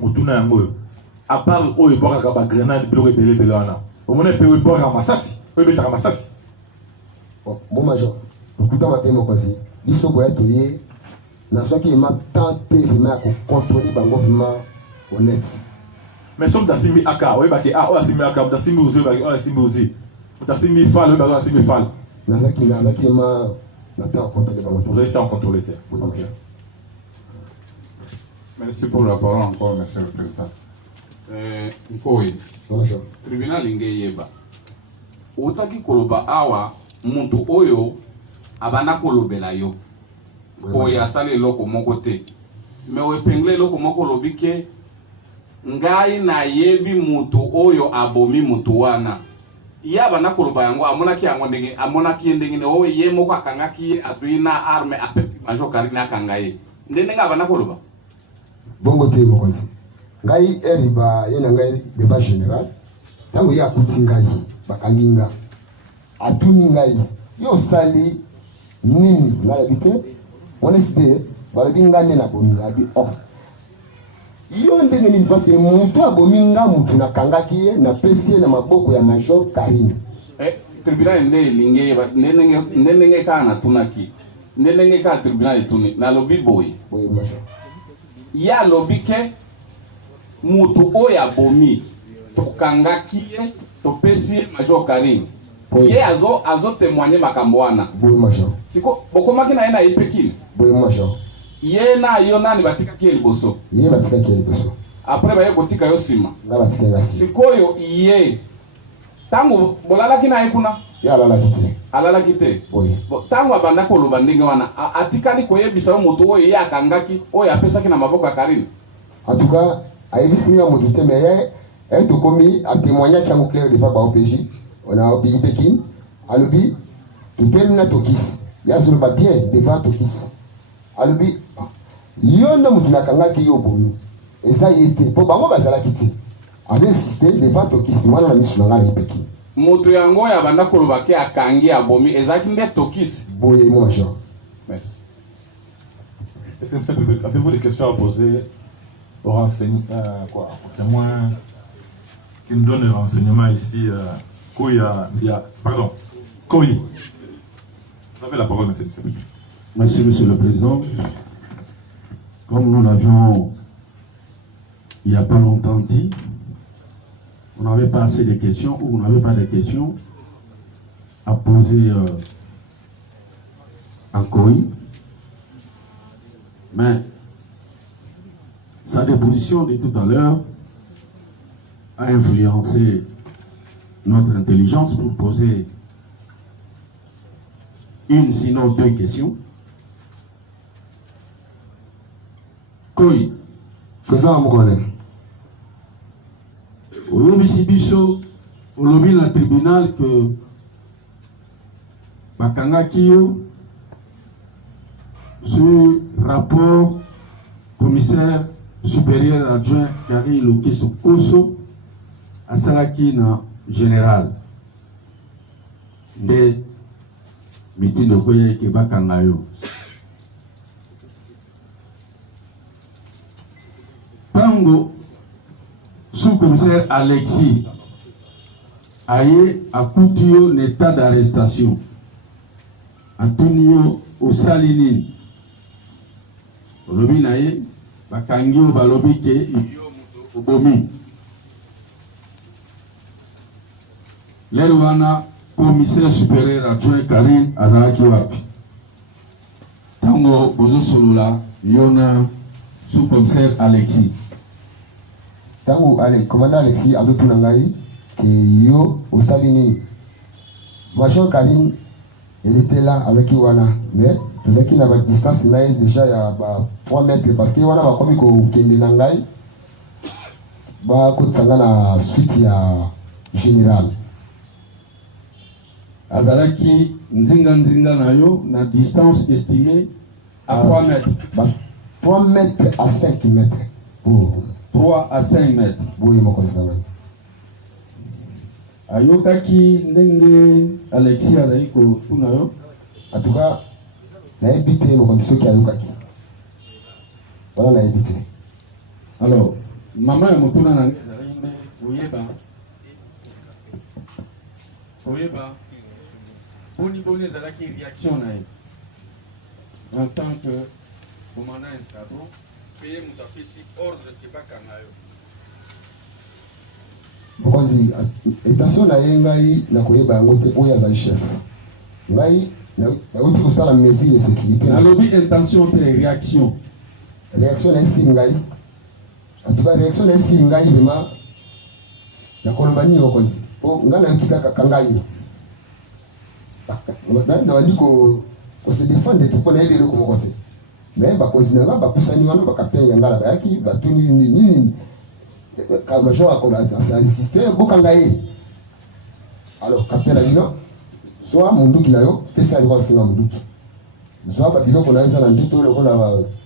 mutuna yango à part o e boka ba grenade biloko ebele wana omona pe o e boka masasi o e betaka masasi bon major okuta mape mokozi biso boya toye na soki ema tant pe vraiment ko contrôler bango vraiment honnête mais somme d'assimi aka o e baki o assimi aka d'assimi uzi baki o assimi uzi d'assimi fal o baki assimi fal nazaki ema na temps contrôler bango vous avez temps contrôler te ok merci pour la parole encore monsieur le président Nkoi bonjour tribunal ingeyeba utaki koloba awa muntu oyo abana kolobela yo po ya sale loko moko te me wepengle loko moko lobike ngai na yebi mutu oyo abomi mutu wana ya bana koloba yango amona ki ndenge ne o ye moko akangaki atuina arme apesi major Karine akangaye ndenge ngabana koloba bongo te mokozi ngai eriba yena ngai débat général tango ya kuti ngai bakanginga atuni ngai yo sali nini na la bité honesté balobi ngane na bomi abi yo ndenge nini parce que mutu abomi nga mutu na kangaki na pesi na maboko ya major Karine tribunal ne linge nenge kana tunaki nenge ka tribunal tuni na lobi boy oui major ya lobi ke mutu oya bomi to kangaki to pesi major Karine ye azo témoigner makambo wana oui major siko bokomaki na ye na ipekile oui major ye na yo nani batika ki liboso ye batika ki liboso après ba ye kotika yo sima na batika ngasi sikoyo ye tango bolalaki na ye kuna ya alalaki te. Alalaki te. Oui. Bon, tango abanda koloba ndenge wana atikali koyebisa moto oyo ye akangaki oyo apesaki na maboko ya Karine. En tout cas, ayebisi nga moto te mais ye tokomi atémoignaki yango clair devant ba OPJ. On a obéi Pékin. Alobi toteli na tokisi. Ya azoloba bien devant tokisi. Alobi yo na moto nakangaki yo bomi. Eza ye te. Po bango bazalaki te. Avait insisté devant tokisi mwana na misu na nga na Pékin. Moto yango ya banda koloba ke akangi abomi ezaki nde tokisi. Boye mon major. Merci. Avez-vous des questions à poser aux renseignants, aux témoins qui nous donnent des renseignements ici? Pardon, Koyi. Vous avez la parole, monsieur. Merci, monsieur le président. Comme nous l'avions il n'y a pas longtemps dit, on n'avait pas assez de questions ou on n'avait pas de questions à poser à Koyi. Mais sa déposition de tout à l'heure a influencé notre intelligence pour poser une, sinon deux questions. Koyi, oyebisi biso olobi na tribunal que bakangaki yo sur rapport commissaire supérieur adjoint Kari Lokeso Koso asalaki na général nde mitindo koya eke bakanga yo. Tango sous-commissaire Alexis aye akuti yo n'état d'arrestation atuni yo osalini olobi na ye bakangi yo balobi ke yo moto obomi lelo wana commissaire supérieur adjoint Karine azalaki wapi tango bozosolola yo na sous-commissaire Alexis? Tango commandant Alexis azotuna ngai ke yo osali nini. Major Karine elle était là avec wana mais tozaki na ba distance na ye déjà ya ba 3 mètres parce que wana bakomi ko kende na ngai ba ko tsanga na suite ya général azalaki nzinga na yo na distance estimée à 3 mètres. 3 mètres à 5 mètres. Pour 3 à 5 mètres. Oui, mon président. Ayokaki ndenge Alexis Azaiko tunayo. En tout cas, na évité mon condition qui ayokaki. Voilà na évité. Alors, maman et motuna na ngezarime oyeba. Oyeba. Boni ezalaki réaction na ye. En tant que commandant escadron, payer mon tapis ordre que bakanga yo. Bokonzi intention na ye ngai na koyeba yango te oyo azali chef. Ngai na uti kosala mesure de sécurité. Na lobby intention te réaction. Réaction na esi ngai. En tout cas réaction na esi ngai vraiment na koloba nini bokonzi. Po ngai na yotika kangai. Na wandi ko se défendre tout pour aller comme côté. Mais ba continuer là ba kusani wana ba capitaine yangala ba yaki ba tuni nini ka major akola ça insister bokanga ye. Alors capitaine alino soit munduki na yo pesa alikuwa sema munduki. Soit ba biloko na nza na ndito le kola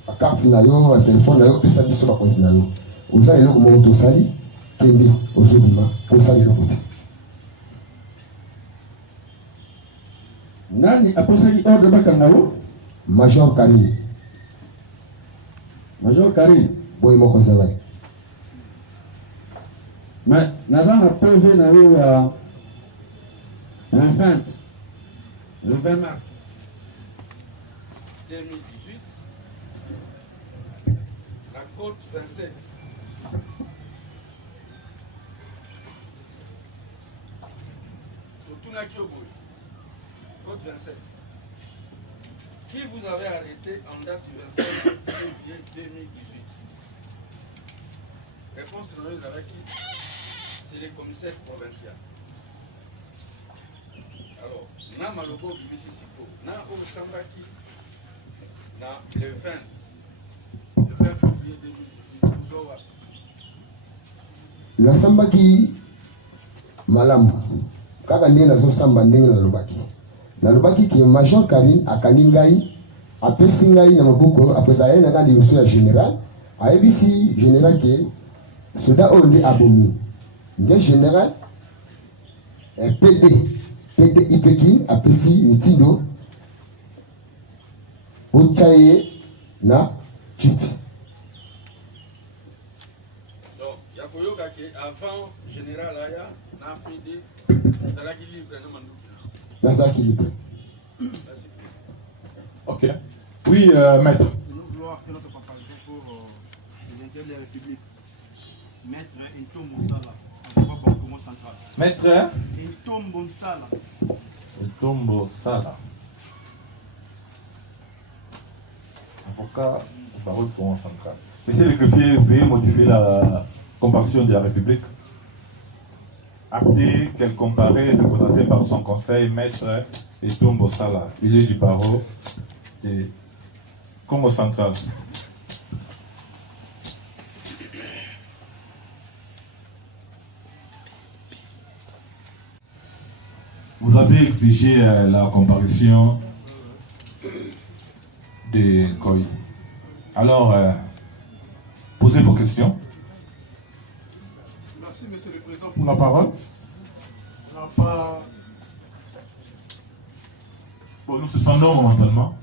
ba carte na yo ba téléphone na yo pesa biso ba continue na yo. Oza lelo ko mo to sali kende ozobima ko sali le côté. Nani aposali ordre bakanga yo? Major Karine. Major Karine. Boy mo konzala. Mais nazana PV na yo ya le 20 mars 2018 la côte 27. Totunaki Oboy. Côte 27. Qui vous avez arrêté en date du 25 février 2018? Réponse sérieuse avec qui? C'est les commissaires provinciaux. Alors, na malobo bibisi siko na osambaki na le 20 février 2012 nasambaki malamu kaka ndenge nazosamba ndenge nalobaki ke Major Karine akangi ngai apesi ngai na maboko apesa ye na kanda liboso ya général ayebisi général ke soda oyo nde abomi nde général PD ipeki apesi mitindo otya ye na jupe. donc yakoyoka ke avant général aya na PD ezalaki libre na manduki nazalaki libre. Ok. Oui, maître. Nous voulons que notre comparaison pour les intérêts de la République. Maître Intombo Sala, avocat Bancomo Central. Maître Intombo Sala. Intombo Sala. Avocat au barreau de Bancomo Central. Monsieur le greffier, veuillez modifier la comparution de la République. Acté qu'elle comparait représenté par son conseil, Maître Intombo Sala, il est du barreau de Congo Central. Vous avez exigé la comparution de Koy. Alors, posez vos questions. Merci, Monsieur le Président, pour la parole. Bon, nous suspendons momentanément.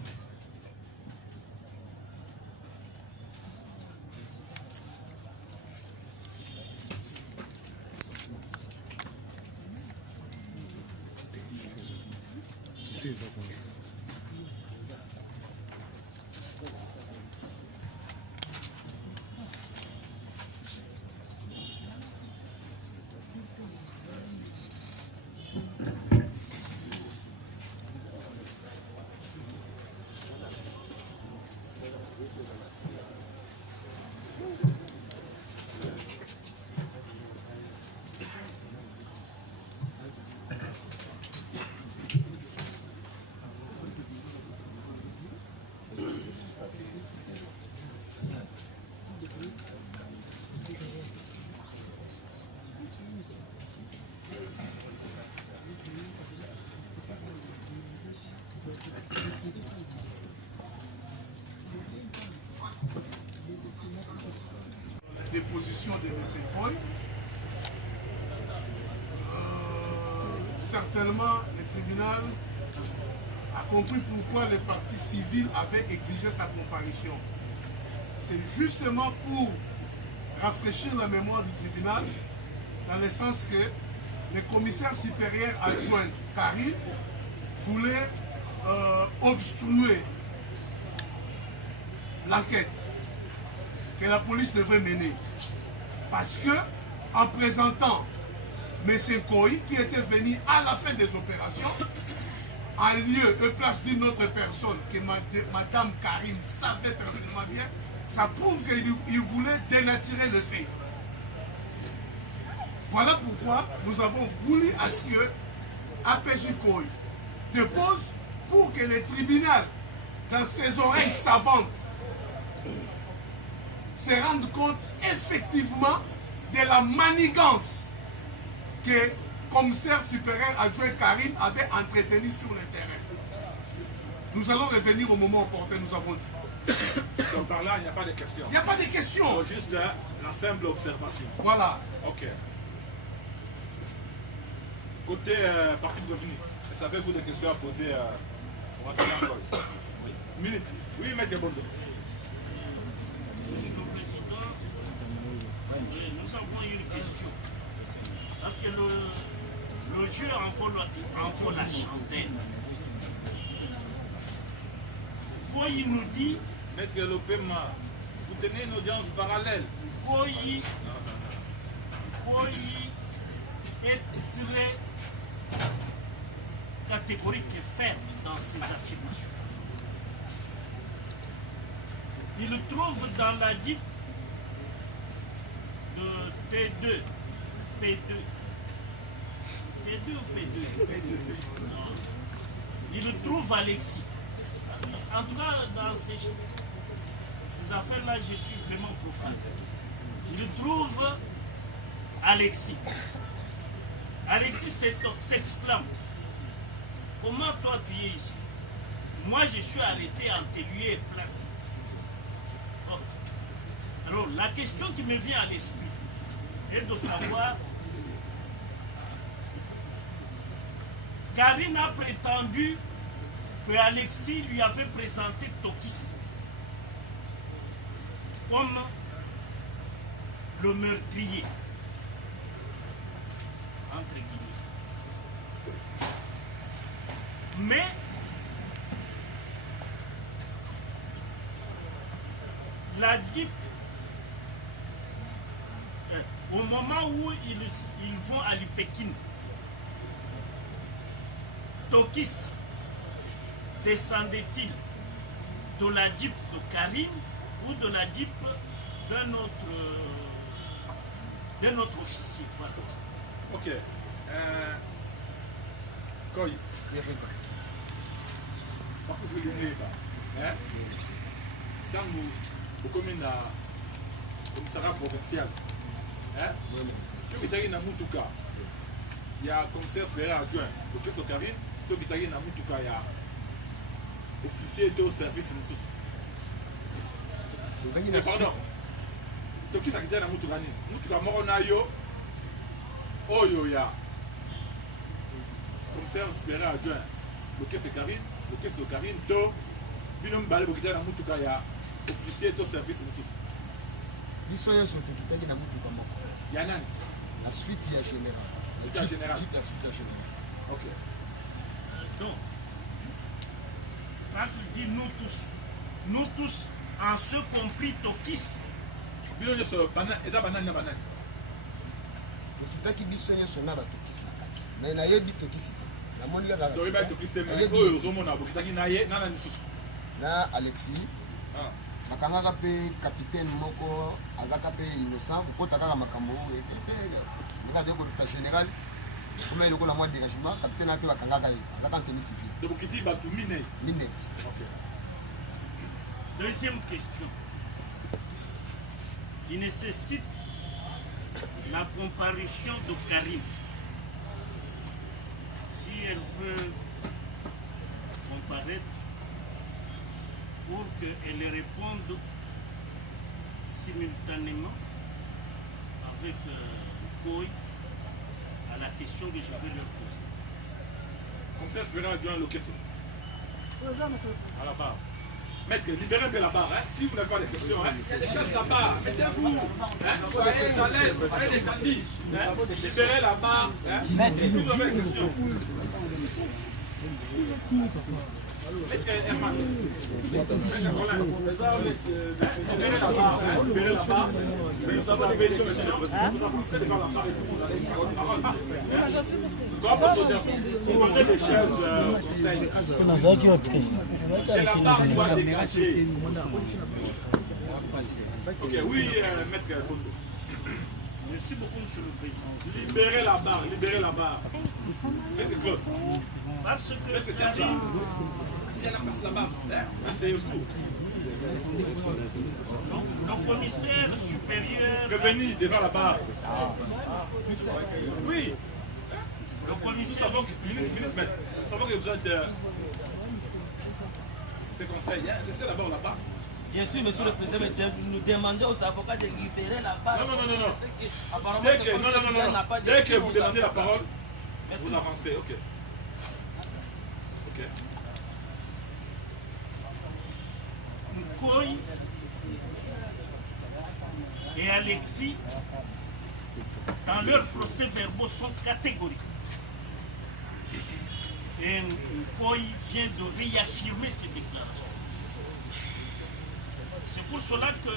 Déposition de M. Paul. Certainement, le tribunal a compris pourquoi les partis civils avaient exigé sa comparution. C'est justement pour rafraîchir la mémoire du tribunal, dans le sens que le commissaire supérieur adjoint Karine voulait obstruer l'enquête que la police devait mener. Parce que, en présentant M. Koy, qui était venu à la fin des opérations, en lieu et place d'une autre personne que Madame Karine savait personnellement bien, ça prouve qu'il voulait dénaturer le fait. Voilà pourquoi nous avons voulu à ce que APJ Koy dépose pour que le tribunal, dans ses oreilles savantes, se rende compte effectivement de la manigance que le commissaire supérieur adjoint Karine avait entretenu sur le terrain. Nous allons revenir au moment opportun, nous avons dit. Donc par là, il n'y a pas de questions. Il n'y a pas de questions. Donc, juste la simple observation. Voilà. Ok. Côté parti de revenu, avez-vous des questions à poser au renseignement Koy? Oui. Minute. Oui, Maître Bondo. Monsieur le Président, nous avons une question. Parce que le jeu en vaut la chandelle. Koy nous dit... Maître Lopema, vous tenez une audience parallèle. Koy est très catégorique et ferme dans ses affirmations. Il trouve dans la DIP de T2, P2 ou P2 non. il trouve Alexis. En tout cas, dans ces affaires-là, je suis vraiment profane. Il trouve Alexis. Alexis s'exclame. Comment toi tu es ici? Moi je suis arrêté en tes lieu et place. Oh. Alors la question qui me vient à l'esprit est de savoir, Karine a prétendu que Alexis lui avait présenté Tokis comme le meurtrier, entre guillemets. Mais la DIP, au moment où ils vont à l'Ipékin, Tokis descendait-il de la DIP de Karine ou de la DIP d'un autre officier? Voilà. Ok. Koi. Dans le commissariat provincial, il y a commissaire supérieur adjoint, le Christ Karine, il y a officier de service. Pardon. Toki sakita na mutu gani? Mutu ka moko na yo. Oyo ya. Commissaire supérieur adjoint. Le caisse Karine, le caisse Karine to binom balé bokita na mutu ka ya officier de service mususu. Biso yo soto kitaki na mutu ka moko. Ya nani? La suite ya général. La suite générale. La suite ya général. OK. Donc, quand il dit nous tous, en ce compris Tokis, okitaki biso nyonso na batokisi na kati me nayebi tokisi te namoni kaka na Alexis bakangaka mpe capitaine moko azaka mpe innocent kokota kaka makambo ekate kolekisa général koma elokola mwa dérangement capitaine ape bakangaka ye azaka nteni civil. Deuxième question qui nécessite la comparution de Karine. Si elle peut comparaître pour qu'elle réponde simultanément avec Koi à la question que je vais leur poser. Comme ça, je vais adjoindre le question. À la barre. Maître, libérez un peu la barre. Hein. Si vous n'avez pas de questions, hein. Il y a des choses là-bas. Mettez-vous. Hein. Soyez à l'aise, soyez détendus. Hein. Libérez la barre. Hein. Si vous avez des questions. Maître Herman. Libérez la barre. Libérez la barre. Nous avons des questions. Nous avons fait devant la barre et vous allez prendre la parole. Comme vous prenez des chaises conseils. Que la barre soit dégagée. Ok, oui, maître Kondo. Merci beaucoup, monsieur le président. Libérez la barre, libérez la barre. Maître Claude. Parce que Maître Karine, il y a la place là-bas. Asseyez-vous. Le commissaire supérieur. Revenez devant la barre. Oui. Le commissaire. Nous savons que vous êtes. Ces conseils, laissez la barre là-bas. Bien sûr, monsieur le président, nous demandons aux avocats de libérer la barre. Non. Dès que vous demandez la parole, vous avancez. Ok. Koi et Alexis, dans leurs procès-verbaux, sont catégoriques. Et Koi vient de réaffirmer ces déclarations. C'est pour cela que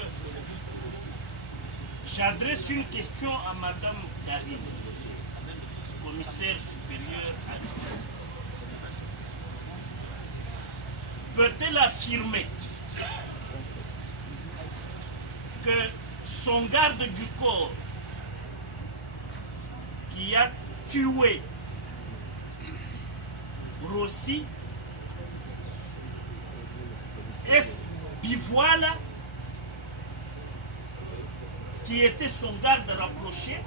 j'adresse une question à Madame Karine, commissaire supérieur adjoint. Peut-elle affirmer que son garde du corps qui a tué Rossi Modeste Bivoila, qui était son garde rapproché,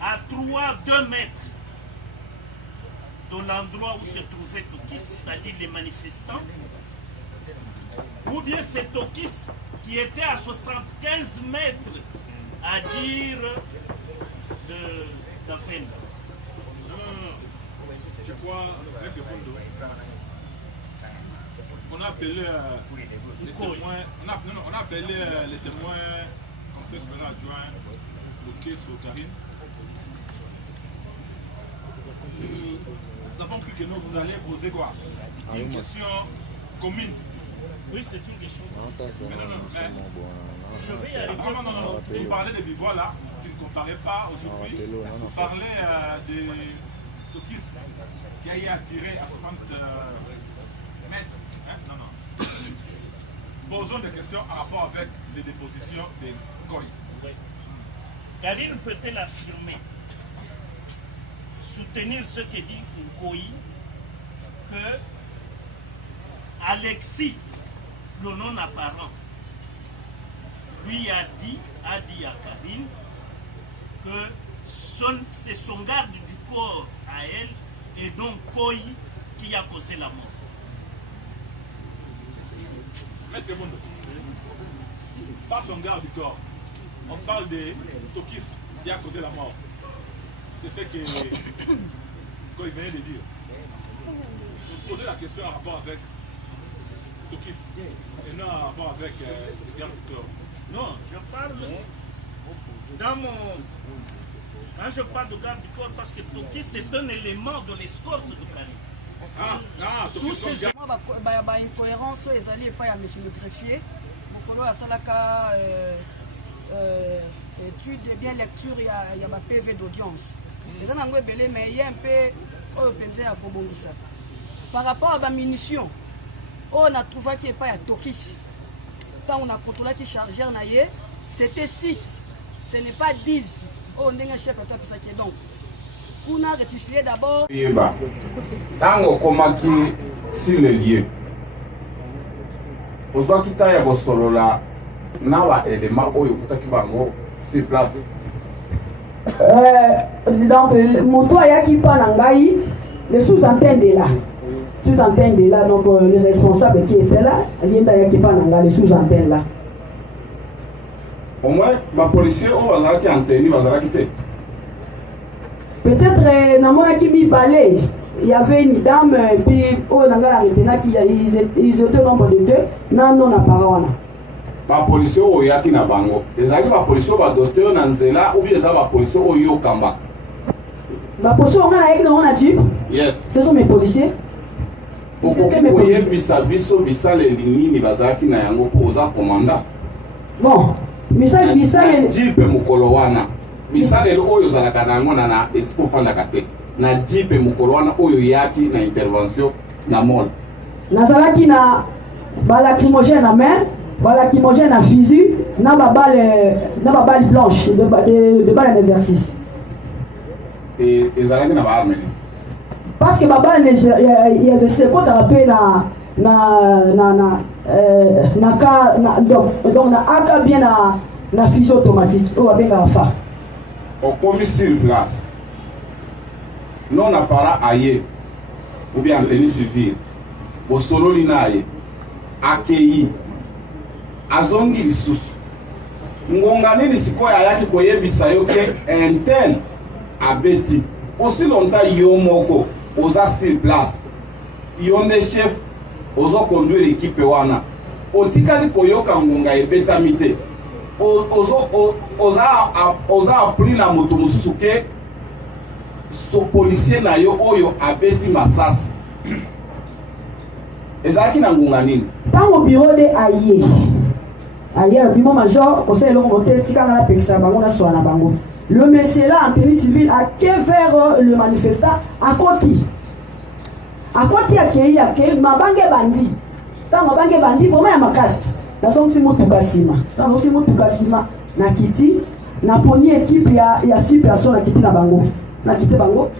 à 2 mètres de l'endroit où se trouvait Tokis, c'est-à-dire les manifestants, ou bien c'est Tokis qui était à 75 mètres à dire de Dafenda. Je crois, avec le Bondo, on a appelé les témoins, on a appelé les témoins, comme ça, c'est adjoint, bloqué sur Karine. Nous avons cru que nous vous allez poser quoi? Une question commune. Oui, c'est une question. Je vais y arriver. Non. Vous parlez de Bivois là, tu ne comparais pas aujourd'hui. Vous parlez de Tokis qui a été attiré à 60 mètres. Non. Posons des questions en rapport avec les dépositions de Koy. Karine peut-elle affirmer, soutenir ce que dit Koy, que Alexis, le non apparent, lui a dit à Karine que c'est son garde du corps à elle et donc Koy qui a causé la mort. Maître Mondo, pas son garde du corps. On parle de Tokis qui a causé la mort. C'est ce que Koy venait de dire. Vous posez la question en rapport avec Tokis et non en rapport avec le garde du corps. Non, je parle dans mon... Quand je parle de garde du corps, parce que Tokis c'est un élément de l'escorte de Karine. Tous ces incohérences, ils allaient pas à monsieur le greffier. Mokolo à Salaka étude et bien lecture, il y a ma PV d'audience. Les gens ont belé, mais il y a un peu à Kobongisa. Par rapport à la munition, on a trouvé qu'il n'y a pas de Tokis. Quand on a contrôlé les chargeurs, c'était 6, ce n'est pas 10. On est un chef de ça qui est donc. On a rectifié d'abord. Tango komaki sur le lieu. Ozwa kita ya bosolola nawa elema oyo kutaki bango sur place. Donc moto ayaki pa na ngai le sous-entendé là. Sous-entendé là, donc le responsable qui était là, il ayaki pa na ngai le sous-entendé là. Au moins, les policiers ont été entendus, peut-être, il y avait une dame, puis ils étaient au nombre de 2, non, apparemment. Les policiers ont été entendus. Les policiers ont été entendus, ou bien les policiers ont été entendus. Les policiers ont été entendus. Yes. Ce sont mes policiers. Bon. Misale jipe mukolo wana misale oyo zalaka nango na esiko fandaka te na jipe mukolo wana oyo yaki na intervention na mol nazalaki na balacrymogène na main balacrymogène na fusil na babale blanche de balle d'exercice et ezalaki na baarme parce que babale n'exercice pas tapé donc na aka bien na fusil automatique on va bien faire au commis sur place non appareil aye ou bien en tenue civile au solo linaye accueilli azongi lisusu ngonga nini sikoya yaki koyebisa yo ke intel abeti aussi longtemps yo moko oza sur place yo nde chef ozo conduire équipe wana otikali koyoka ngonga ebetami te oza appris na moto mosusu ke so policier na yo oyo abeti masasi ezalaki na ngonga nini ntango bureau de aye bimo major conseil eloko mote tikanga na pekisa bango na soa na bango le monsieur là en tenue civile a que vers le manifestant à côté akei mabange bandi ntango mabange bandi vraimen ya makasi nazongisi motuka nsima na kiti na poni équipe ya 6 personnes na kiti na bango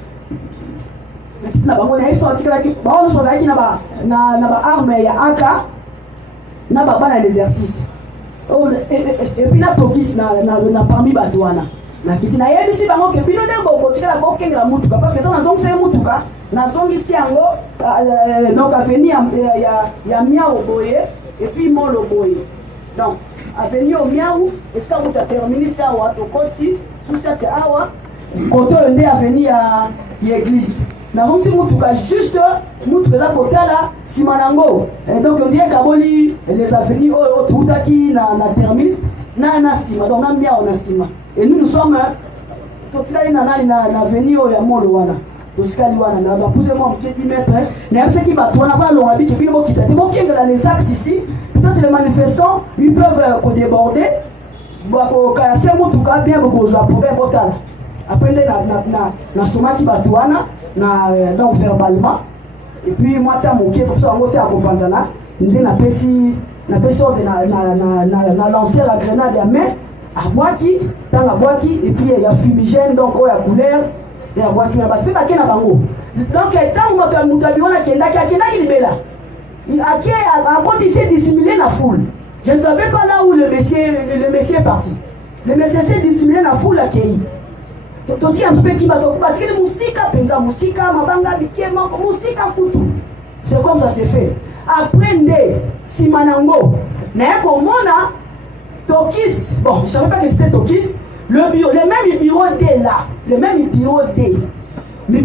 na bango na yeso atikaki bango so zaki na ba arme ya AK na ba bana l'exercice et puis na tokis na parmi batwana na kiti na yebisi bango ke bino de go tika ko kenga mutuka parce que dans zone c'est mutuka na zone ici yango donc avenir ya miao boye et puis mon loboye donc avenir au miao est-ce que vous avez terminé ça ou à tokoti tout ça que awa koto ndé avenir ya église na zone c'est mutuka juste mutuka za kotala simanango donc on dit kaboli les avenirs tout qui na terminus na sima donc na miao na sima et nous sommes totikali na avenir ya molo wana totikali wana na pousse moi ke 10 mètres na ce qui va tourner va longa bi ke bi bokita te bokengela les axes ici peut-être les manifestants ils peuvent déborder bako ka se mutuka bien boko zo problème botala après na somaki batwana na donc verbalement et puis moi ta moké comme ça on à comprendre ndé na pesi ordre na lancer la grenade à main à boaki dans la boaki et puis il y a fumigène donc il y a couleur il y a boaki mais pas fait na bango donc tant mutabiona kenda libela il a qui a continué dissimuler la foule. Je ne savais pas là où le monsieur est parti. Le monsieur s'est dissimulé la foule à Kei. Toti un peu qui va parce que musika penza musika mabanga bikema musika kutu. C'est comme ça c'est fait. Après ndé simanango na komona Tokis. Bon, je savais pas que c'était Tokis. Le bureau, les mêmes bureaux D là, les mêmes bureaux D. Le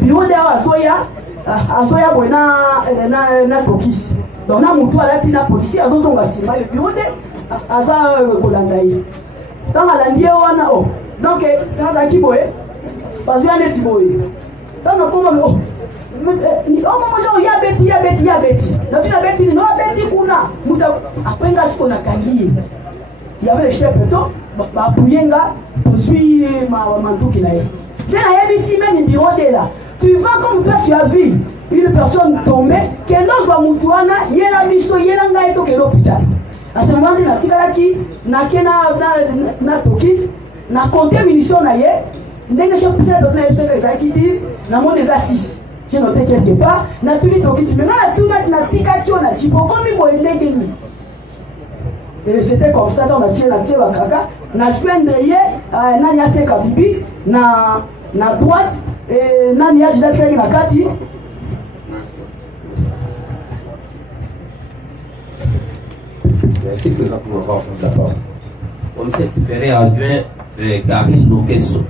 bureau D à Soya na Tokis. Donc na mutu ala tina policier azozonga sima le bureau D aza kolandaye. Dans la langue wana oh. Donc ça va qui boye parce qu'il y a des boye. Dans le comment ni o mama ya beti. Na tuna beti no beti kuna muta apenga siko na kangie. Il y avait le chef plutôt ba puyenga poursuit ma manduki na ye. Dès la ici même il bureau de là. Tu vois comme toi tu as vu une personne tomber que l'autre va mutuana yela biso yela ngai to ke l'hôpital. À ce moment là tikalaki na kena na Tokis na compter munitions na ye ndenge chef peut-être d'autres les qui disent na mon des assises. J'ai noté quelque part na tuni Tokis mais na tuna na tikatio na chipo comme bo ndenge ni. Et c'était comme ça dans la tienne bakaka na joindre ye na nyase kabibi na droite et na niaji na trengi na kati. Merci président pour m'avoir fait la parole. Commissaire supérieur adjoint Karine Nokesso.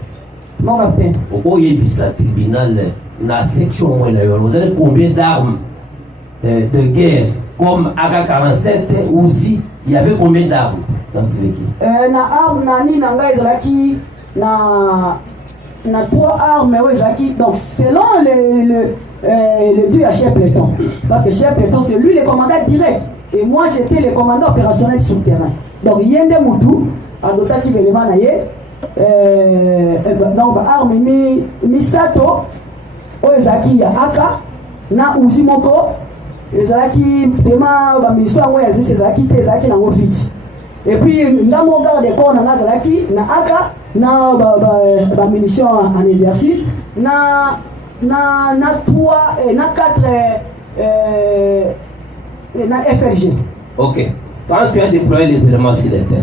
Mon capitaine. Au Yébissa tribunal, la section où vous avez combien d'armes de guerre comme AK-47 ou si il y avait combien d'armes dans ce véhicule? Na arme nani nanga ezalaki na 3 armes ezalaki donc selon le deux à chef Pléton parce que chef Pléton c'est lui le commandant direct et moi j'étais le commandant opérationnel sur le terrain donc yende mutu adotaki belema na ye donc arme misato oyo ezalaki ya aka na uzi moko ezalaki tema bamiso yango ya zisi ezalaki te ezalaki nango vite et puis ndambo garde corps nanga ezalaki na aka na bamunition en exercice na 3 na 4 na FLG. Ok. Quand tu as déployé les éléments sur le terrain.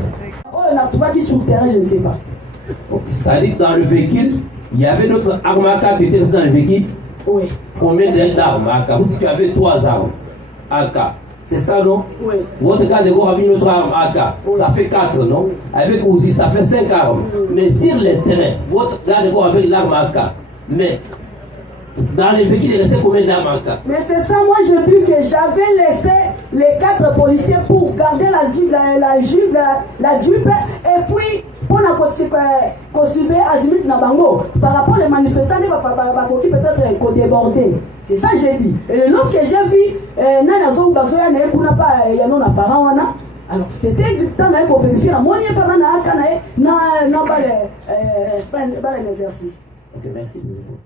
Oh, on a trouvé qui sur le terrain, je ne sais pas. Ok. C'est-à-dire que dans le véhicule, il y avait d'autres armes AK qui étaient dans le véhicule. Oui. Combien d'armes AK? Parce que tu avais 3 armes AK. C'est ça, non? Oui. Votre garde de corps avait une autre arme AK. Oui. Ça fait 4, non? Avec Ouzi, ça fait 5 armes. Mais sur le terrain, votre garde de corps avait l'arme AK. Mais dans les véhicules, il restait combien d'armes AK? Mais c'est ça, moi je dis que j'avais laissé les 4 policiers pour garder la jupe et puis pour continuer à Azimut Nabango par rapport aux manifestants qui peut-être déborder. C'est ça que j'ai dit. Et lorsque j'ai vu Nanazo Bazoya n'a pas un apparent, alors c'était du temps pour vérifier la moitié par un exercice. Ok, merci beaucoup.